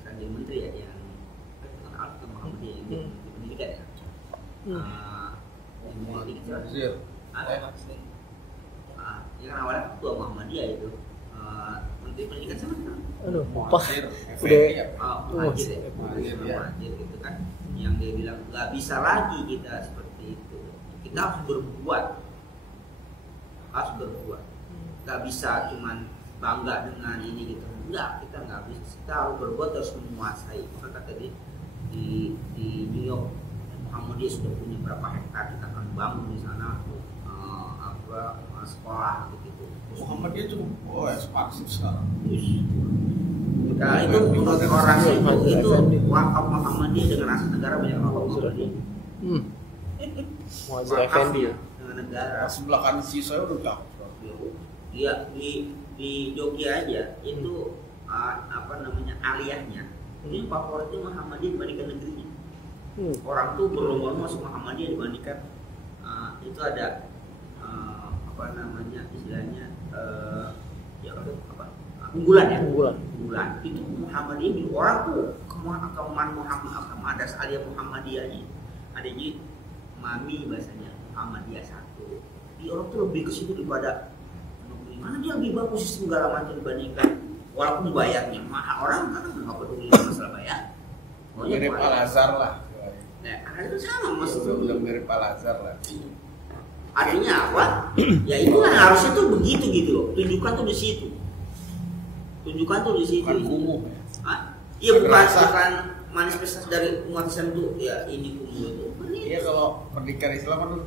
tadi menteri ya yang ke Muhammadiyah yang pendidikan ya. Yang mau dikit yang awalnya ketua Muhammadiyah itu menteri pendidikan sama kan? Aduh, pas Muhajir gitu kan, yang dia bilang nggak bisa lagi kita seperti itu, kita harus berbuat, nggak bisa cuman bangga dengan ini gitu, enggak, kita nggak bisa, kita harus berbuat, harus menguasai. Maka kata dia di New York Muhammadiyah sudah punya berapa hektar, kita akan bangun di sana sekolah gitu. Muhammadiyah cukup ekspansif sekarang. Nah, itu menurut orang itu wakaf Muhammadiyah dengan aset negara banyak wakaf Muhammadiyah. Muhajir Effendi ya. Dengan negara. Sebelah kanan si saya udah cakep. Iya di Jogja aja itu apa namanya aliyahnya. Ini favoritnya Muhammadiyah dibandingkan negerinya. Orang tuh berlomba-lomba masuk Muhammadiyah dibandingkan itu ada apa namanya istilahnya ya apa unggulan itu Muhammadiyah di orang tuh keman Muhammad ada aliyah Muhammadiyahnya adanya mami bahasanya Muhammadiyah satu di orang tuh lebih ke situ daripada mana dia lebih bagus segala macam dibandingkan walaupun bayarnya mahal orang kan nggak peduli masalah bayar mirip Al-Azhar lah. Nah itu sama maksudnya udah mirip Al-Azhar lah. Artinya apa? Ya itu kan harusnya tuh begitu gitu loh. Tunjukkan tuh di situ. Bukan kumuh ya? Iya bukan manifestasi dari umat Islam tuh ya ini kumuh itu. Iya kalau pendidikan Islam kan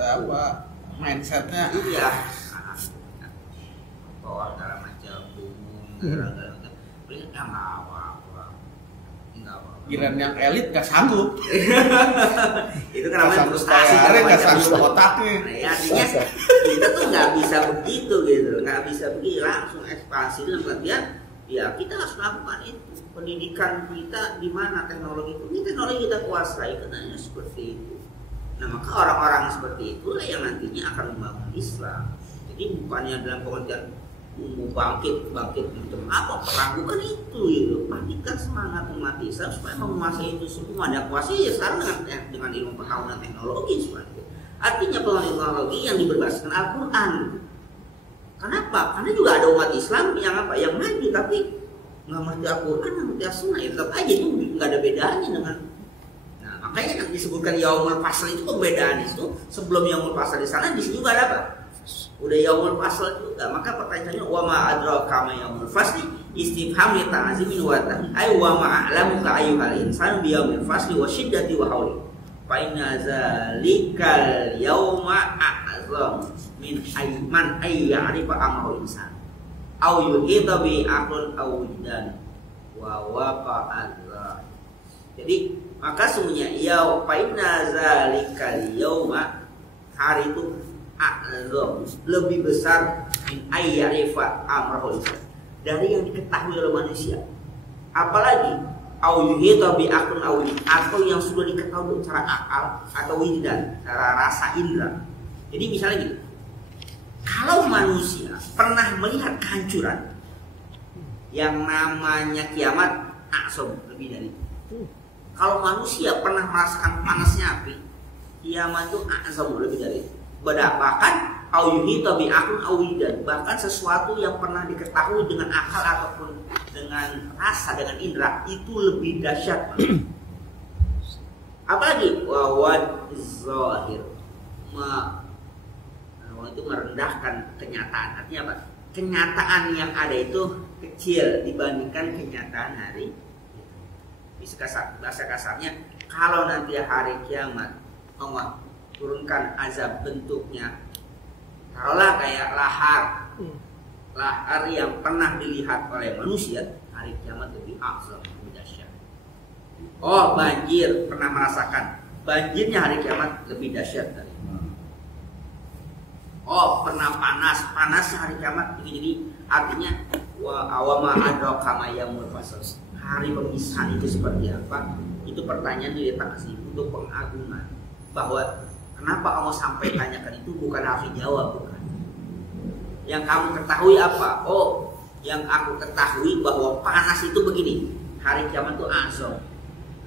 apa mindsetnya? Iya. Bahwa segala macam kumuh, segala macam. Paling nggak apa-apa. Giliran yang elit gak sanggup. Itu karena frustasi gak sanggup otaknya. Nah, artinya kita tuh nggak bisa begitu gitu, nggak bisa begitu langsung ekspansi dalam artian ya kita harus melakukan itu. Pendidikan kita di mana teknologi itu, ini teknologi kita kuasai katanya seperti itu. Nah maka orang-orang seperti itulah yang nantinya akan membangun Islam. Jadi bukannya dalam pengertian mau bangkit macam apa perang, bukan itu gitu. Pastikan semangat umat Islam supaya menguasai itu semua. Dan kuasai ya sekarang dengan ilmu pengetahuan dan teknologi seperti itu. Artinya teknologi yang diberbasiskan Al-Quran. Kenapa? Karena juga ada umat Islam yang apa? Yang maju tapi nggak ngerti Al-Quran, nggak ngerti As-Sunnah. Ya tetap aja itu nggak ada bedanya dengan. Nah makanya yang disebutkan Yaumul Fasl itu pembedaan itu sebelum Yaumul Fasl di sana di sini juga ada apa? Udah Yaumul Fasl juga, maka pertanyaannya wa ma adraka ma yaumul fasli istifham li ta'zimin wa tahdid ay wa ma a'lamuka ayyuhal insan bi yaumil fasli wa shiddati wa hawli fa inna zalikal yauma a'zam min ayman ay ya'rifa amrul insan aw yuhita bi aqlun aw wujdan wa waqa'al. Jadi maka sungguhnya ya fa inna zalikal yauma hari itu lebih besar min ayyarifa amrahul dari yang diketahui oleh manusia. Apalagi au yuhita bi aqlin atau yang sudah diketahui secara akal atau wujdan, secara rasa indera. Jadi misalnya gini, kalau manusia pernah melihat kehancuran yang namanya kiamat, lebih dari itu. Kalau manusia pernah merasakan panasnya api, kiamat itu lebih dari itu. Bahkan auhita bi aqlin awidan, bahkan sesuatu yang pernah diketahui dengan akal ataupun dengan rasa, dengan indera itu lebih dahsyat. Apalagi wawad zahir, itu merendahkan kenyataan. Artinya apa? Kenyataan yang ada itu kecil dibandingkan kenyataan hari. Bahasa kasarnya, kalau nanti hari kiamat Allah turunkan azab bentuknya taruhlah kayak lahar yang pernah dilihat oleh manusia, hari kiamat lebih azab, lebih dahsyat. Oh banjir, pernah merasakan banjirnya hari kiamat lebih dahsyat dari. Oh pernah panasnya hari kiamat. Jadi artinya awama adraka ma yaumul fasl, hari pemisahan itu seperti apa? Itu pertanyaan diletakkan untuk pengagungan bahwa Kenapa Allah sampai tanyakan itu? Bukan harus dijawab, bukan. Yang kamu ketahui apa? Oh, yang aku ketahui bahwa panas itu begini. Hari kiamat itu azab.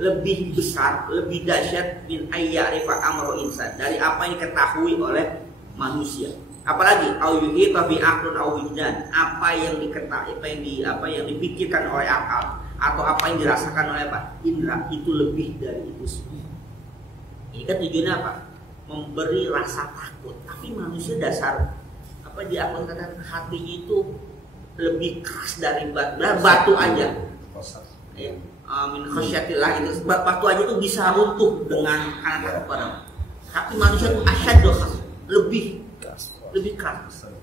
Lebih besar, lebih dahsyat min ayyarifa amru insan, dari apa yang diketahui oleh manusia. Apalagi au yuhita bi aqlun au wujdan, apa yang diketahui, apa yang dipikirkan oleh akal atau apa yang dirasakan oleh apa? Indra, itu lebih dari itu semua. Ini kan tujuannya apa? Memberi rasa takut. Tapi manusia dasar apa dia akan katakan hatinya itu lebih keras dari batu aja. Ya, min khasyatillah itu batu aja tuh bisa runtuh dengan karena takut padamu. Tapi manusia itu asyaddu lebih keras.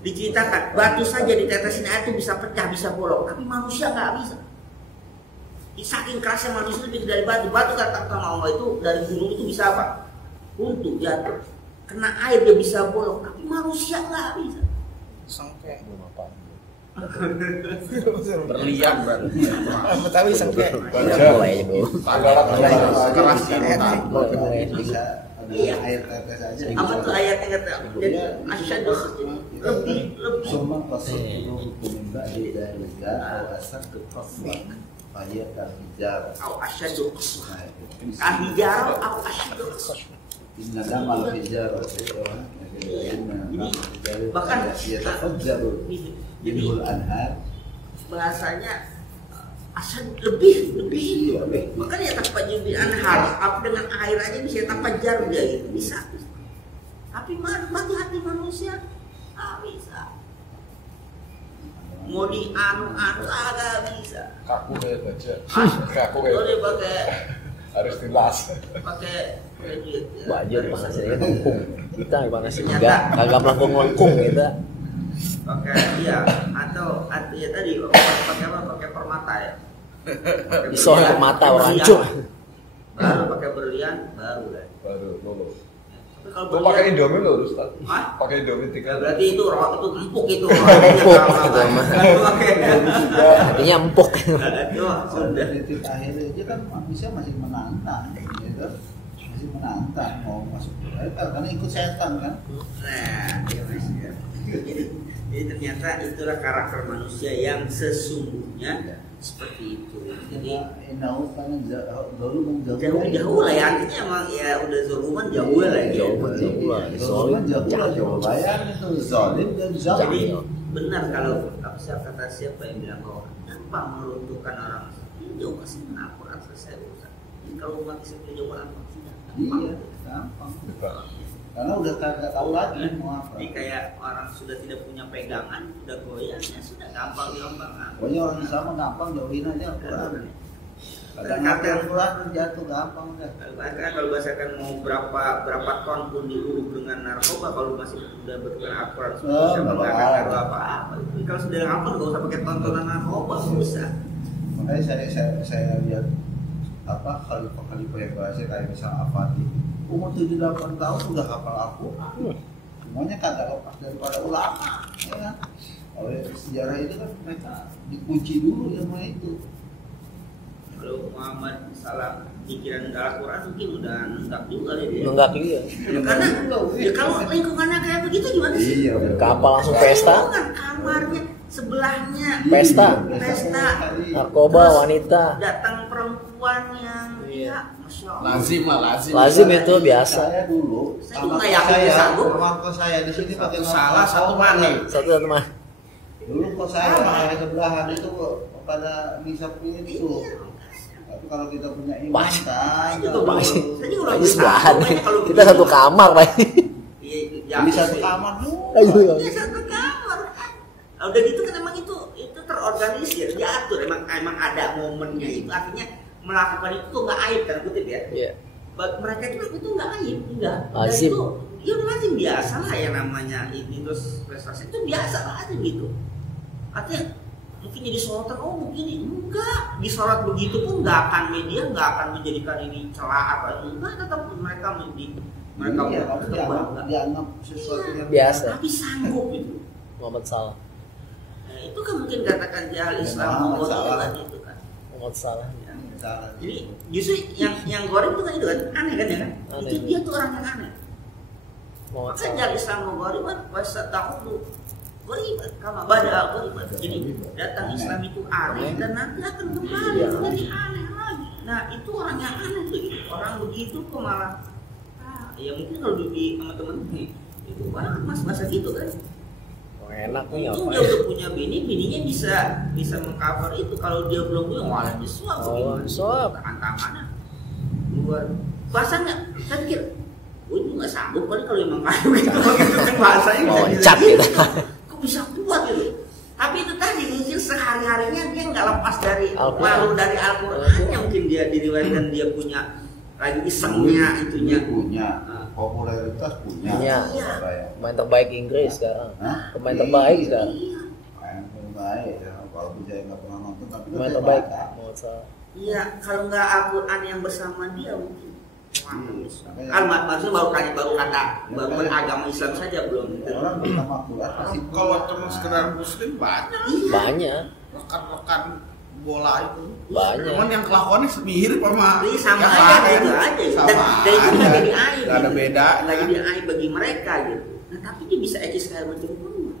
Diceritakan batu saja ditetesin air itu bisa pecah, bisa bolong. Tapi manusia nggak bisa. Saking kerasnya manusia lebih dari batu. Batu kata Allah itu dari gunung itu bisa apa? Runtuh, jatuh. Kena air dia bisa bolong. Tapi manusia nggak bisa. Sangke. Berlian berarti. Betawi sangke. Boleh aja, Bro. Keras Iya. Air tetes aja. Apa tuh ayatnya kata? Jadi asyaddu lebih. Semua pasal itu hukum bagi dari negara asal kekosongan. Ayat dan hijar. Au asyaddu hijar au asyaddu. Inna damal hijar. Bahkan Jadul anhar bahasanya asal lebih. Makanya tanpa jadi anhar, apa dengan air aja bisa tanpa jar dia gitu bisa. Tapi mati hati manusia bisa. Mau di anu agak bisa. Kaku ya baca. Kaku ya. Boleh pakai Harus dilas. pakai duit. Wajar panasnya kan lengkung. Kita panasnya enggak kagak melengkung kita. Pakai iya atau ya tadi pakai apa? Pakai permata ya. Pisau yang mata orang hancur. Baru pakai berlian baru kan. Baru lolo. Tapi kalau Lo pakai Indomie lo Ustaz. Hah? Pakai Indomie Ya 3. berarti itu empuk itu. Empuk itu mah. Oke. Artinya empuk. Itu sudah. titik akhir aja kan manusia masih menantang, gitu. Masih menantang mau masuk neraka karena ikut setan kan. Nah, ya Mas ya. Jadi ternyata itulah karakter manusia yang sesungguhnya seperti itu. Jadi Inau kan jauh jauh lah ya, artinya emang ya udah zoluman jauh lah ya. jauh bayar itu zalim dan Jadi zalim. benar kalau kata siapa yang bilang bahwa tanpa meruntuhkan orang jauh kasih Al-Quran selesai urusan. Kalau umat Islam jauh Al-Quran Iya, gampang. Karena udah kagak tahu lagi mau apa. Jadi kayak orang sudah tidak punya pegangan, sudah goyang, ya sudah gampang. Pokoknya orang sama gampang jauhin aja Al-Quran. Kadang Kata Al-Quran jatuh gampang udah. bahkan kalau bahasakan mau berapa ton pun diuruk dengan narkoba, kalau masih sudah berkenan Al-Quran sudah nggak akan ngaruh apa-apa. Kalau sudah hafal nggak usah pakai tontonan narkoba, nggak usah. Makanya saya lihat apa khalifah yang bahasa kayak misalnya Al-Fatih umur 7-8 tahun udah hafal Al-Quran. Semuanya kagak lepas daripada ulama, ya kan? Oleh sejarah itu kan mereka dikunci dulu ilmu itu. Kalau Muhammad salah pikiran Al-Quran mungkin udah nenggak juga dia. Enggak iya. Karena ya kalau lingkungannya kayak begitu gimana sih? Iya. Kapal langsung pesta. Lingkungan kamarnya sebelahnya Pesta. Terus Narkoba, wanita. datang perempuan yang ya masya Allah. Lazim lah, lazim. Lazim itu biasa. Saya dulu, Saya juga nggak yakin dia sanggup. Waktu saya di sini pakai Salah satu mana? Satu teman. Dulu kok saya sebelahan itu pada ngisap itu. Tapi kalau kita punya iman Pas. kan, Saya juga Pas. saya juga Ayo belum sebelahan. Pokoknya kalau Kita satu kamar, Pak. Iya, ya, di satu kamar dulu. Ayo. Iya, satu kamar. Nah, udah gitu kan emang itu terorganisir, diatur, emang ada momennya itu, artinya melakukan itu nggak aib kan kutip ya. Iya. Mereka itu nggak aib, enggak. Lazim. Itu ya udah lazim biasa lah yang namanya ini terus prestasi itu biasa aja gitu. Artinya mungkin jadi sorotan, oh mungkin enggak disorot begitu pun nggak akan media nggak akan menjadikan ini celah apa enggak, tetap mereka Iya, tapi dianggap sesuatu yang Biasa. tapi sanggup itu. Muhammad Salah. Nah, itu kan mungkin katakan jahal Islam Muhammad salah. kan itu kan. Muhammad Salah. salah. Jadi justru yang goreng itu kan aneh kan ya kan? Aneh. Itu dia tuh orang yang aneh. Maka jal Islam ghariban wasata'udu ghariban kama bada ghariban. Jadi datang Islam itu aneh dan nanti akan kembali menjadi aneh lagi. Nah itu orang yang aneh tuh gitu. Orang begitu kok malah ya mungkin kalau di teman-teman nih itu banget mas masa gitu kan. Enak nih itu apa dia udah punya bininya bisa mengcover itu. Kalau dia belum punya malah disuap tangan-tangannya luar bahasanya. Saya pikir gue juga nggak sanggup kali kalau emang kayu gitu kan bahasanya loncat gitu. Kok bisa kuat gitu. Tapi itu tadi mungkin sehari-harinya dia nggak lepas dari malu dari Al-Qur'annya. Mungkin dia diriwayatkan dia punya lagi isengnya itunya punya popularitas punya. Pemain terbaik Inggris sekarang. Pemain terbaik sekarang. Pemain terbaik ya. Kalau bisa nggak pernah nonton tapi Pemain terbaik. Iya, kalau nggak Al-Qur'an yang bersama dia mungkin. Maksudnya baru kata agama Islam saja belum. Orang bersama Quran pasti Kalau cuma sekedar muslim banyak. Banyak. Rekan-rekan bola itu Banyak. Cuman yang kelakuannya mirip sama sama aja gitu aja. Dan itu nggak jadi aib. Nggak ada beda. Nggak jadi aib bagi mereka gitu. Nah tapi dia bisa eksis kayak macam itu.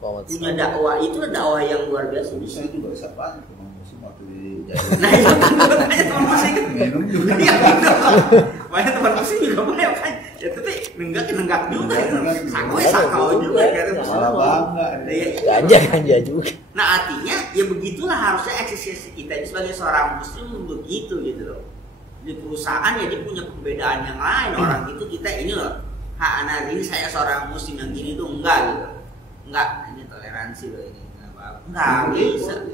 Punya dakwah itu dakwah yang luar biasa. Saya juga bisa banyak teman muslim waktu di Nah itu banyak teman muslim minum juga. Iya banyak teman muslim juga banyak kan. Ya tapi nenggak juga. Sakau juga kan. Malah bangga. Ganja juga. Nah artinya ya begitulah harusnya eksistensi kita ini sebagai seorang muslim begitu gitu loh. Di perusahaan ya dia punya perbedaan yang lain. Orang itu kita ini loh ini saya seorang muslim yang gini tuh enggak gitu. Enggak, ini toleransi loh ini. Enggak bisa.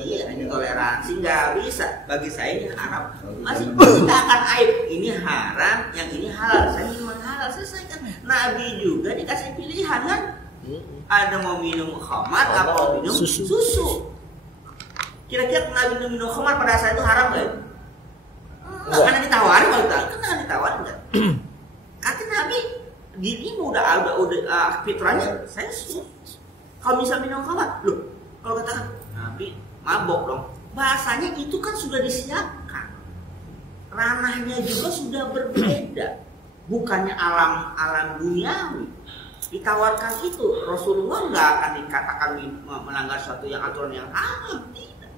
Iya, ini toleransi enggak bisa. Bagi saya ini haram. Masih kita akan aib. Ini haram, yang ini halal. Saya memang halal, selesaikan. Nabi juga dikasih pilihan kan. Ada mau minum khamar apa mau minum susu. Kira-kira Nabi minum khamar pada saat itu haram nggak? Enggak, karena ditawarin kalau kan ditawarin enggak. Kata Nabi gini udah fitrahnya saya suka. Kalau bisa minum khamar, loh kalau katakan Nabi mabok dong. Bahasanya itu kan sudah disiapkan. Ranahnya juga sudah berbeda. Bukannya alam duniawi. Ditawarkan itu Rasulullah nggak akan dikatakan melanggar suatu yang aturan yang haram, tidak.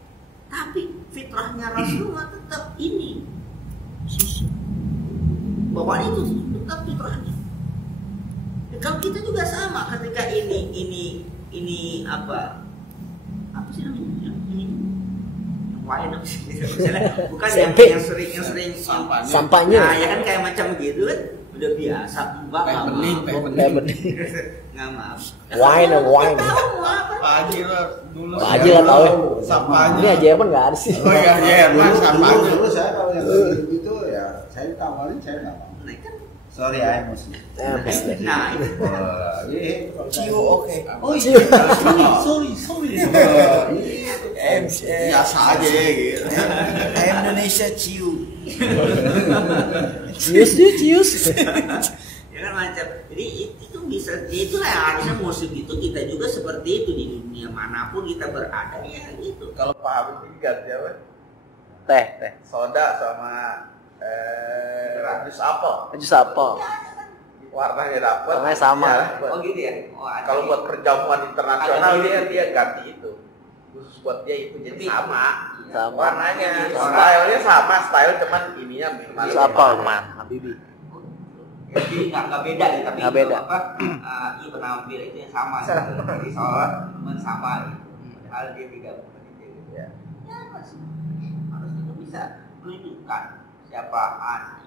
Tapi fitrahnya Rasulullah tetap ini susu. Bapaknya itu tetap fitrahnya. Kalau kita juga sama ketika ini apa sih namanya ini wine apa sih bukan yang sering sampahnya nah ya kan kayak macam gitu kan udah biasa mbak kayak benih nggak maaf wine tahu apa Pak Haji lah dulu Pak Haji lah tahu sampahnya ini aja pun nggak ada sih oh iya Jerman sampahnya Dulu saya kalau yang gitu ya saya ditawarin saya nggak mau. nah kan Sorry, I muslim. nah Cio oke. oh iya Sorry. biasa aja gitu Indonesia Cio. Cius. ya kan macam jadi itu bisa itulah yang harusnya muslim itu kita juga seperti itu di dunia manapun kita berada ya gitu. Kalau Pak Habib ganti apa? Teh Soda sama jus apel. Warnanya dapat. Warnanya sama. Ya, Oh gitu ya. kalau buat perjamuan internasional dia ganti itu. Khusus buat dia itu jadi sama. Warnanya, stylenya sama, style cuman ininya Jus apel man Habibie. Jadi nggak beda ya tapi Nggak beda. Iya penampil itu yang sama jadi soal teman sama hal dia tidak seperti itu ya mas harus itu bisa menunjukkan siapa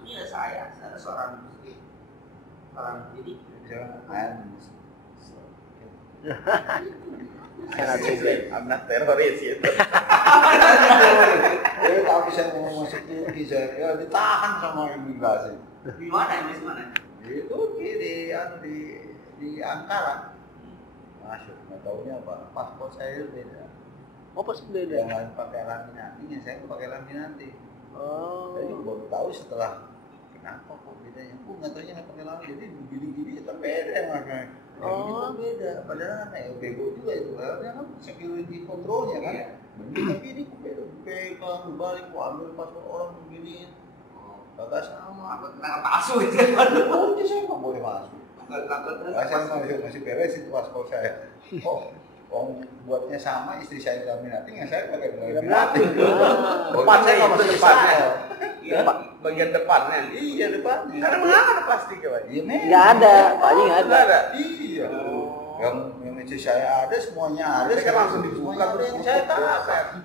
ini saya seorang muslim jadi I'm not teroris itu. Jadi kalau bisa mau masuk Turki saya ditahan sama imigrasi. di mana Di Turki di Ankara. Masuk nggak taunya apa paspor saya itu beda. Pas beda. Yang lain pakai laminasinya, saya pakai laminasi. Saya juga baru tahu setelah kenapa kok bedanya. Nggak taunya nggak pakai laminasi, jadi gini-gini itu beda makanya. Ini kok beda, padahal kan bego juga itu. Harusnya kan security controlnya kan. Tapi ini kok beda. Pegang balik, kok ambil paspor orang begini. Kagak sama. Takut palsu gitu. Oh, saya nggak boleh masuk. Takut Saya masih beres itu paspor saya. Oh, buatnya sama, istri saya laminating, yang saya pakai laminating. Depannya Saya nggak itu masuk depannya. Iya. Bagian depannya. Iya depannya. Karena mengapa ada plastik ya, Pak? Iya memang. Nggak ada, Pak Haji nggak ada. Nggak ada. Iya. Oh. Yang istri saya ada, semuanya ada. Jadi kan langsung dibuka Semuanya ada terus yang saya dibuka. tahu.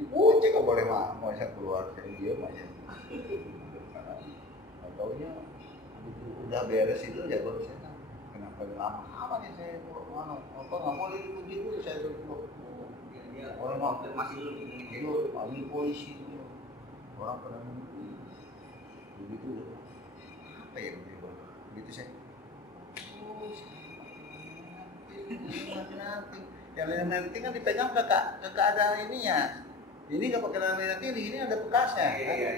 Dikunci nggak boleh mau saya keluar, saya diam aja. Nggak taunya udah beres itu ya baru saya tahu. Kenapa lama nih saya apa nggak boleh dikunci dulu saya suruh. Dia Orang konfirmasi dulu. itu panggil polisi dulu. Orang pernah nunggu. Begitu apa ya begitu saya. Yang lain-lain kan dipegang ke ada ininya. Ini nggak pakai lain-lain ini ada bekasnya. Iya.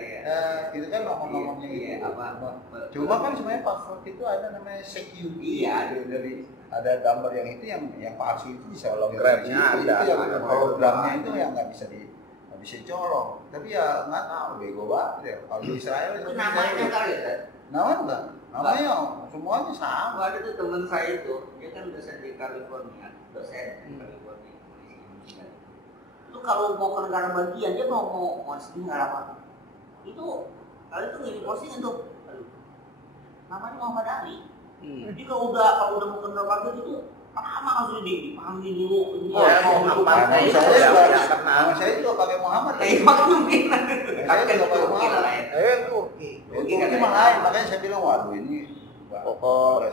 Itu kan nomor-nomornya Iya, gitu. apa? Cuma kan sebenarnya paspor itu ada namanya security. Iya. Dari ada gambar yang itu yang palsu itu bisa Hologramnya itu ada. yang hologramnya itu yang nggak bisa dicolong. Tapi ya nggak tahu bego banget ya. Kalau di Israel Itu namanya kali ya. namanya enggak. Namanya semuanya sama. Ada tuh teman saya itu, dia kan dosen di California, dosen di California. Itu kalau mau ke negara bagian dia mau negara apa? Itu kalau itu ngirim posting untuk, namanya Muhammad Ali. Jadi kalau udah mau ke negara bagian itu pertama harus dipanggil dulu. Iya, mau ngapain? Nama saya juga pakai Muhammad. Mungkin. Saya juga pakai Muhammad. Turki. Turki mah lain, makanya saya bilang waduh ini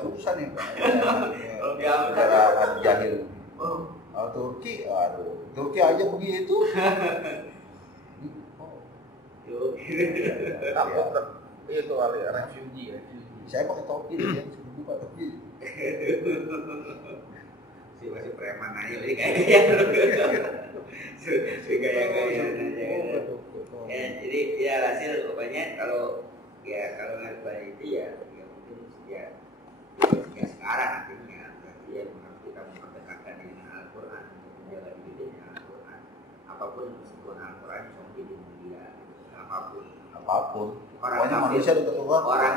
susah nih. Kalau di Amerika Negara jahil. Oh. Kalau Turki, aduh, Turki aja begitu. Takut itu kali refugee. Saya pakai topi, dia sudah buka topi. Masih preman aja jadi kayaknya. Gaya-gaya aja. Ya, jadi ya hasil pokoknya kalau ngerti itu ya mungkin ya sekarang artinya berarti ya harus kita memperdebatkan dengan Al-Quran, menjaga diri dengan Al-Quran. Apapun meskipun Al-Quran cuma jadi mulia, apapun. Pokoknya manusia dekat Tuhan. Orang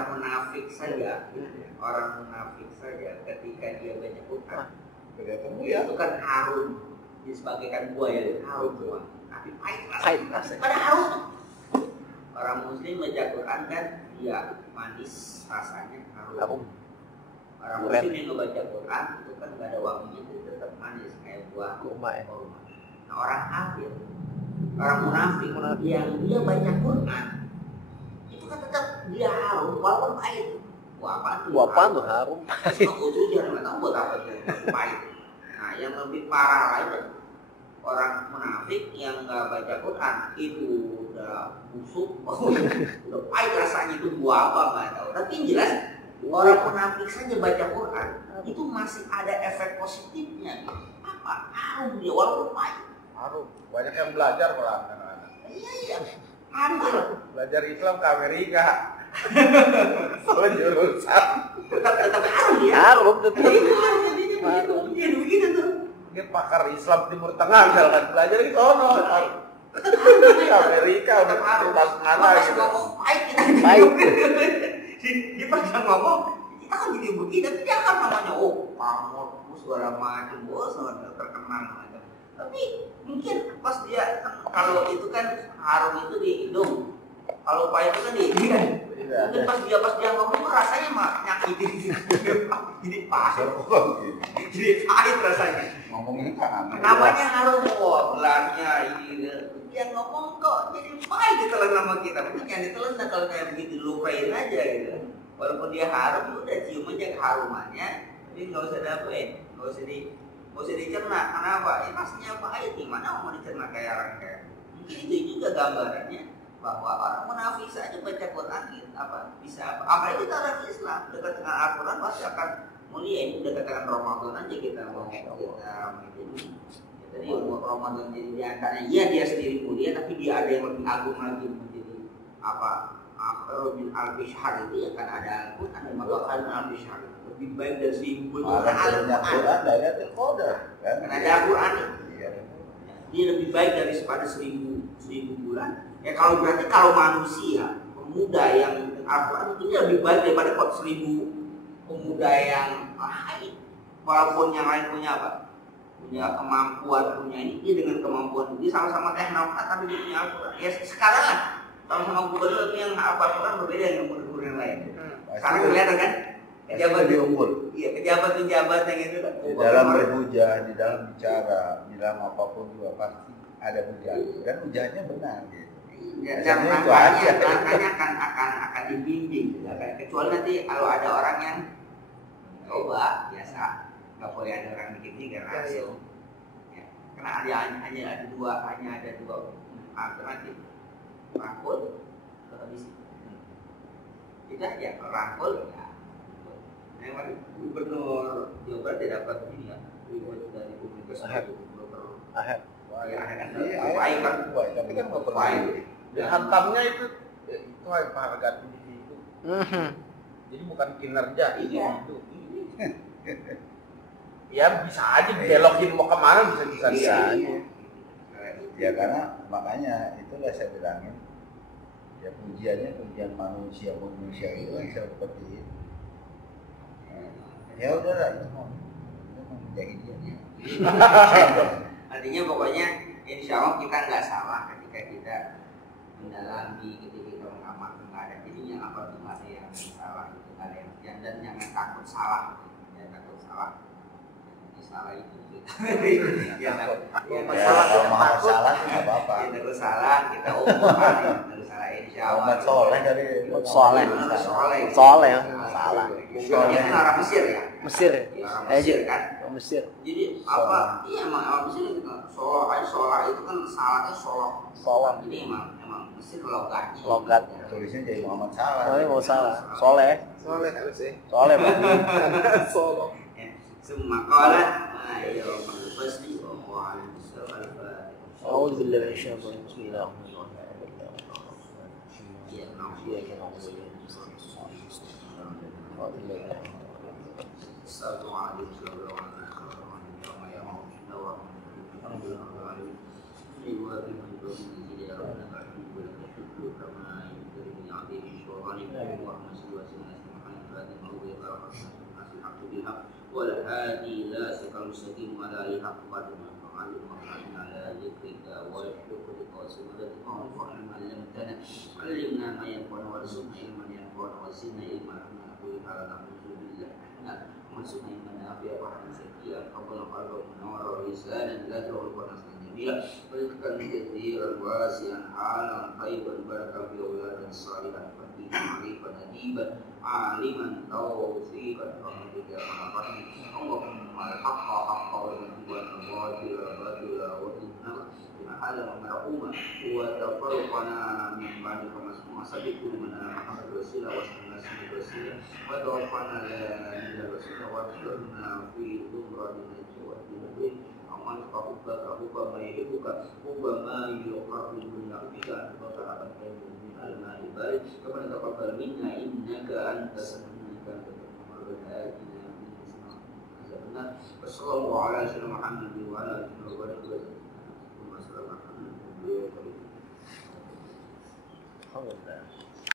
munafik saja ketika dia baca Quran itu kan harum, disebagaikan buah ya harum semua, tapi pahit rasanya. Pada harum. Orang Muslim baca Quran kan dia manis rasanya harum. Orang Muslim yang membaca Quran itu kan nggak ada wanginya, itu tetap manis kayak buah kurma. Nah orang kafir, orang munafik yang dia baca Quran itu kan tetap dia harum walaupun pahit. Buah apaan tuh harum? Itu jangan nggak tahu buat apa tuh pahit. Nah yang lebih parah lagi orang munafik yang nggak baca Quran itu udah busuk, udah pahit rasanya, itu buah apa nggak tahu. Tapi yang jelas orang munafik saja baca Quran itu masih ada efek positifnya. Apa? Harum dia walaupun pahit. Harum. Banyak yang belajar Quran anak-anak. Iya. Harum. Belajar Islam ke Amerika. Soalnya jurusan. Tetap harum ya. Harum tetap. Harum. Jadi begitu tuh. Dia pakar Islam Timur Tengah misalkan belajar di sono. Di Amerika udah tuntas mana gitu. Ngomong pahit kita. Dia pas ngomong kita kan jadi begitu, tapi dia kan namanya pamor, segala macam, sangat terkenal. Tapi mungkin pas dia kalau itu kan harum itu di hidung, kalau pahit itu kan di ini kan. Mungkin pas dia ngomong tuh rasanya mah nyakitin, jadi pahit, jadi pahit rasanya. Ngomongnya kan Namanya harum, belahnya ini. Dia ngomong kok jadi pahit ditelan sama kita. Mungkin jangan ditelan, kalau kayak begitu lupain aja gitu. Walaupun dia harum, udah cium aja keharumannya, tapi nggak usah dapetin, nggak usah dicerna. Kenapa? Ya pastinya pahit. Gimana mau dicerna kayak orang kayak? Mungkin itu juga gambarannya bahwa orang munafik saja baca Quran bisa apa? Apalagi kita orang Islam dekat dengan Al-Quran pasti akan mulia. Ini dekat dengan Ramadan aja kita mau menjadi. Jadi Ramadan jadi diantaranya dia sendiri mulia, tapi dia ada yang lebih agung lagi menjadi Robin Al-Bishar itu ya kan ada Al-Quran, maka Robin Al-Bishar lebih baik dari 1000 bulan Al-Quran dari Al-Qadar kan ada Al-Quran dia lebih baik daripada 1000 bulan ya. Kalau berarti kalau manusia pemuda yang Al-Quran itu lebih baik daripada 1000 pemuda yang lain. Walaupun yang lain punya apa? Punya kemampuan, punya ini, dia dengan kemampuan dia sama-sama teknokrat tapi dia punya Al-Quran. Ya sekarang lah sama-sama gubernur yang Al-Quran berbeda dengan gubernur yang lain. Sekarang kelihatan kan? Pejabat unggul. Iya, pejabat yang itu kan. Di dalam berhujah, di dalam bicara, di dalam apapun juga pasti ada hujah. Dan hujahnya benar gitu. Dan langkahnya akan dibimbing. Kecuali nanti kalau ada orang yang coba biasa, nggak boleh ada orang bikin tiga langsung. Ya, karena hanya ada dua alternatif, rangkul atau habis. Tidak ya, rangkul ya. Memang gubernur Jawa Barat tidak dapat ini ya, reward dari pemerintah gubernur. Baik kan? Tapi kan nggak pernah. Dihantamnya itu penghargaan individu. Jadi bukan kinerja individu. Ya bisa aja belokin mau kemana bisa aja. Ya karena makanya itulah saya bilangin. Ya pujian manusia itu kan seperti itu. Ya udahlah itu mau menjadi dia. Artinya pokoknya insya Allah kita nggak salah ketika kita mendalami, ketika kita mengamalkan, nggak ada jadinya apa tuh nggak ada yang salah itu, nggak ada yang dan jangan takut salah, jangan takut salah. Salah itu ya kalau mau salah itu nggak apa-apa. Ya takut salah kita umumkan takut salah insya Allah. Soleh dari Soleh. Salah. Ini kan orang Mesir ya. Mesir. Mesir kan. Mesir. Jadi apa? Iya emang orang Mesir itu kan sholah itu kan salahnya sholah. Ini emang Mesir logatnya. Logat. Tulisnya jadi Muhammad Salah. Oh, mau salah. Soleh. Soleh Bang. Semua kalah. Ayo, pasti Allah أعوذ بالله من الشيطان الرجيم. بسم الله الرحمن والهادي لا صراط مستقيم ولا يحق قدما فعلم وعلم على ذكرك وشكرك وسبحانك وانفعنا ما علمتنا علمنا ما ينفعنا وارزقنا علما ينفعنا وزدنا علما نقول على نعوذ بالله وارزقنا علما نافعا وحسنا زكيا قبلا قلبا منورا ولسانا ذاكرا ونصرا جميلا ورزقا كثيرا واسعا حالا طيبا بركا في اولاد صالحا فقيها عريفا نديبا عالما توفيقا رحمتك يا ارحم الراحمين اللهم الحق حقا والباطل باطلا وإنما بما حال ومرحوما وتفرقنا من بعدك مسموعا سبق قلوبنا محمد الوسيله واسمنا اسم الوسيله وتوفنا من الوسيله واغفرنا في زمرة النجوى اللهم حبك حب ما يحبك حب ما يقربنا بك انت وصحبك من الماء البارد ربنا تقبل منا انك انت سميع انت الهادي وصلى الله على سيدنا محمد وعلى اله وصحبه وسلم. الحمد لله.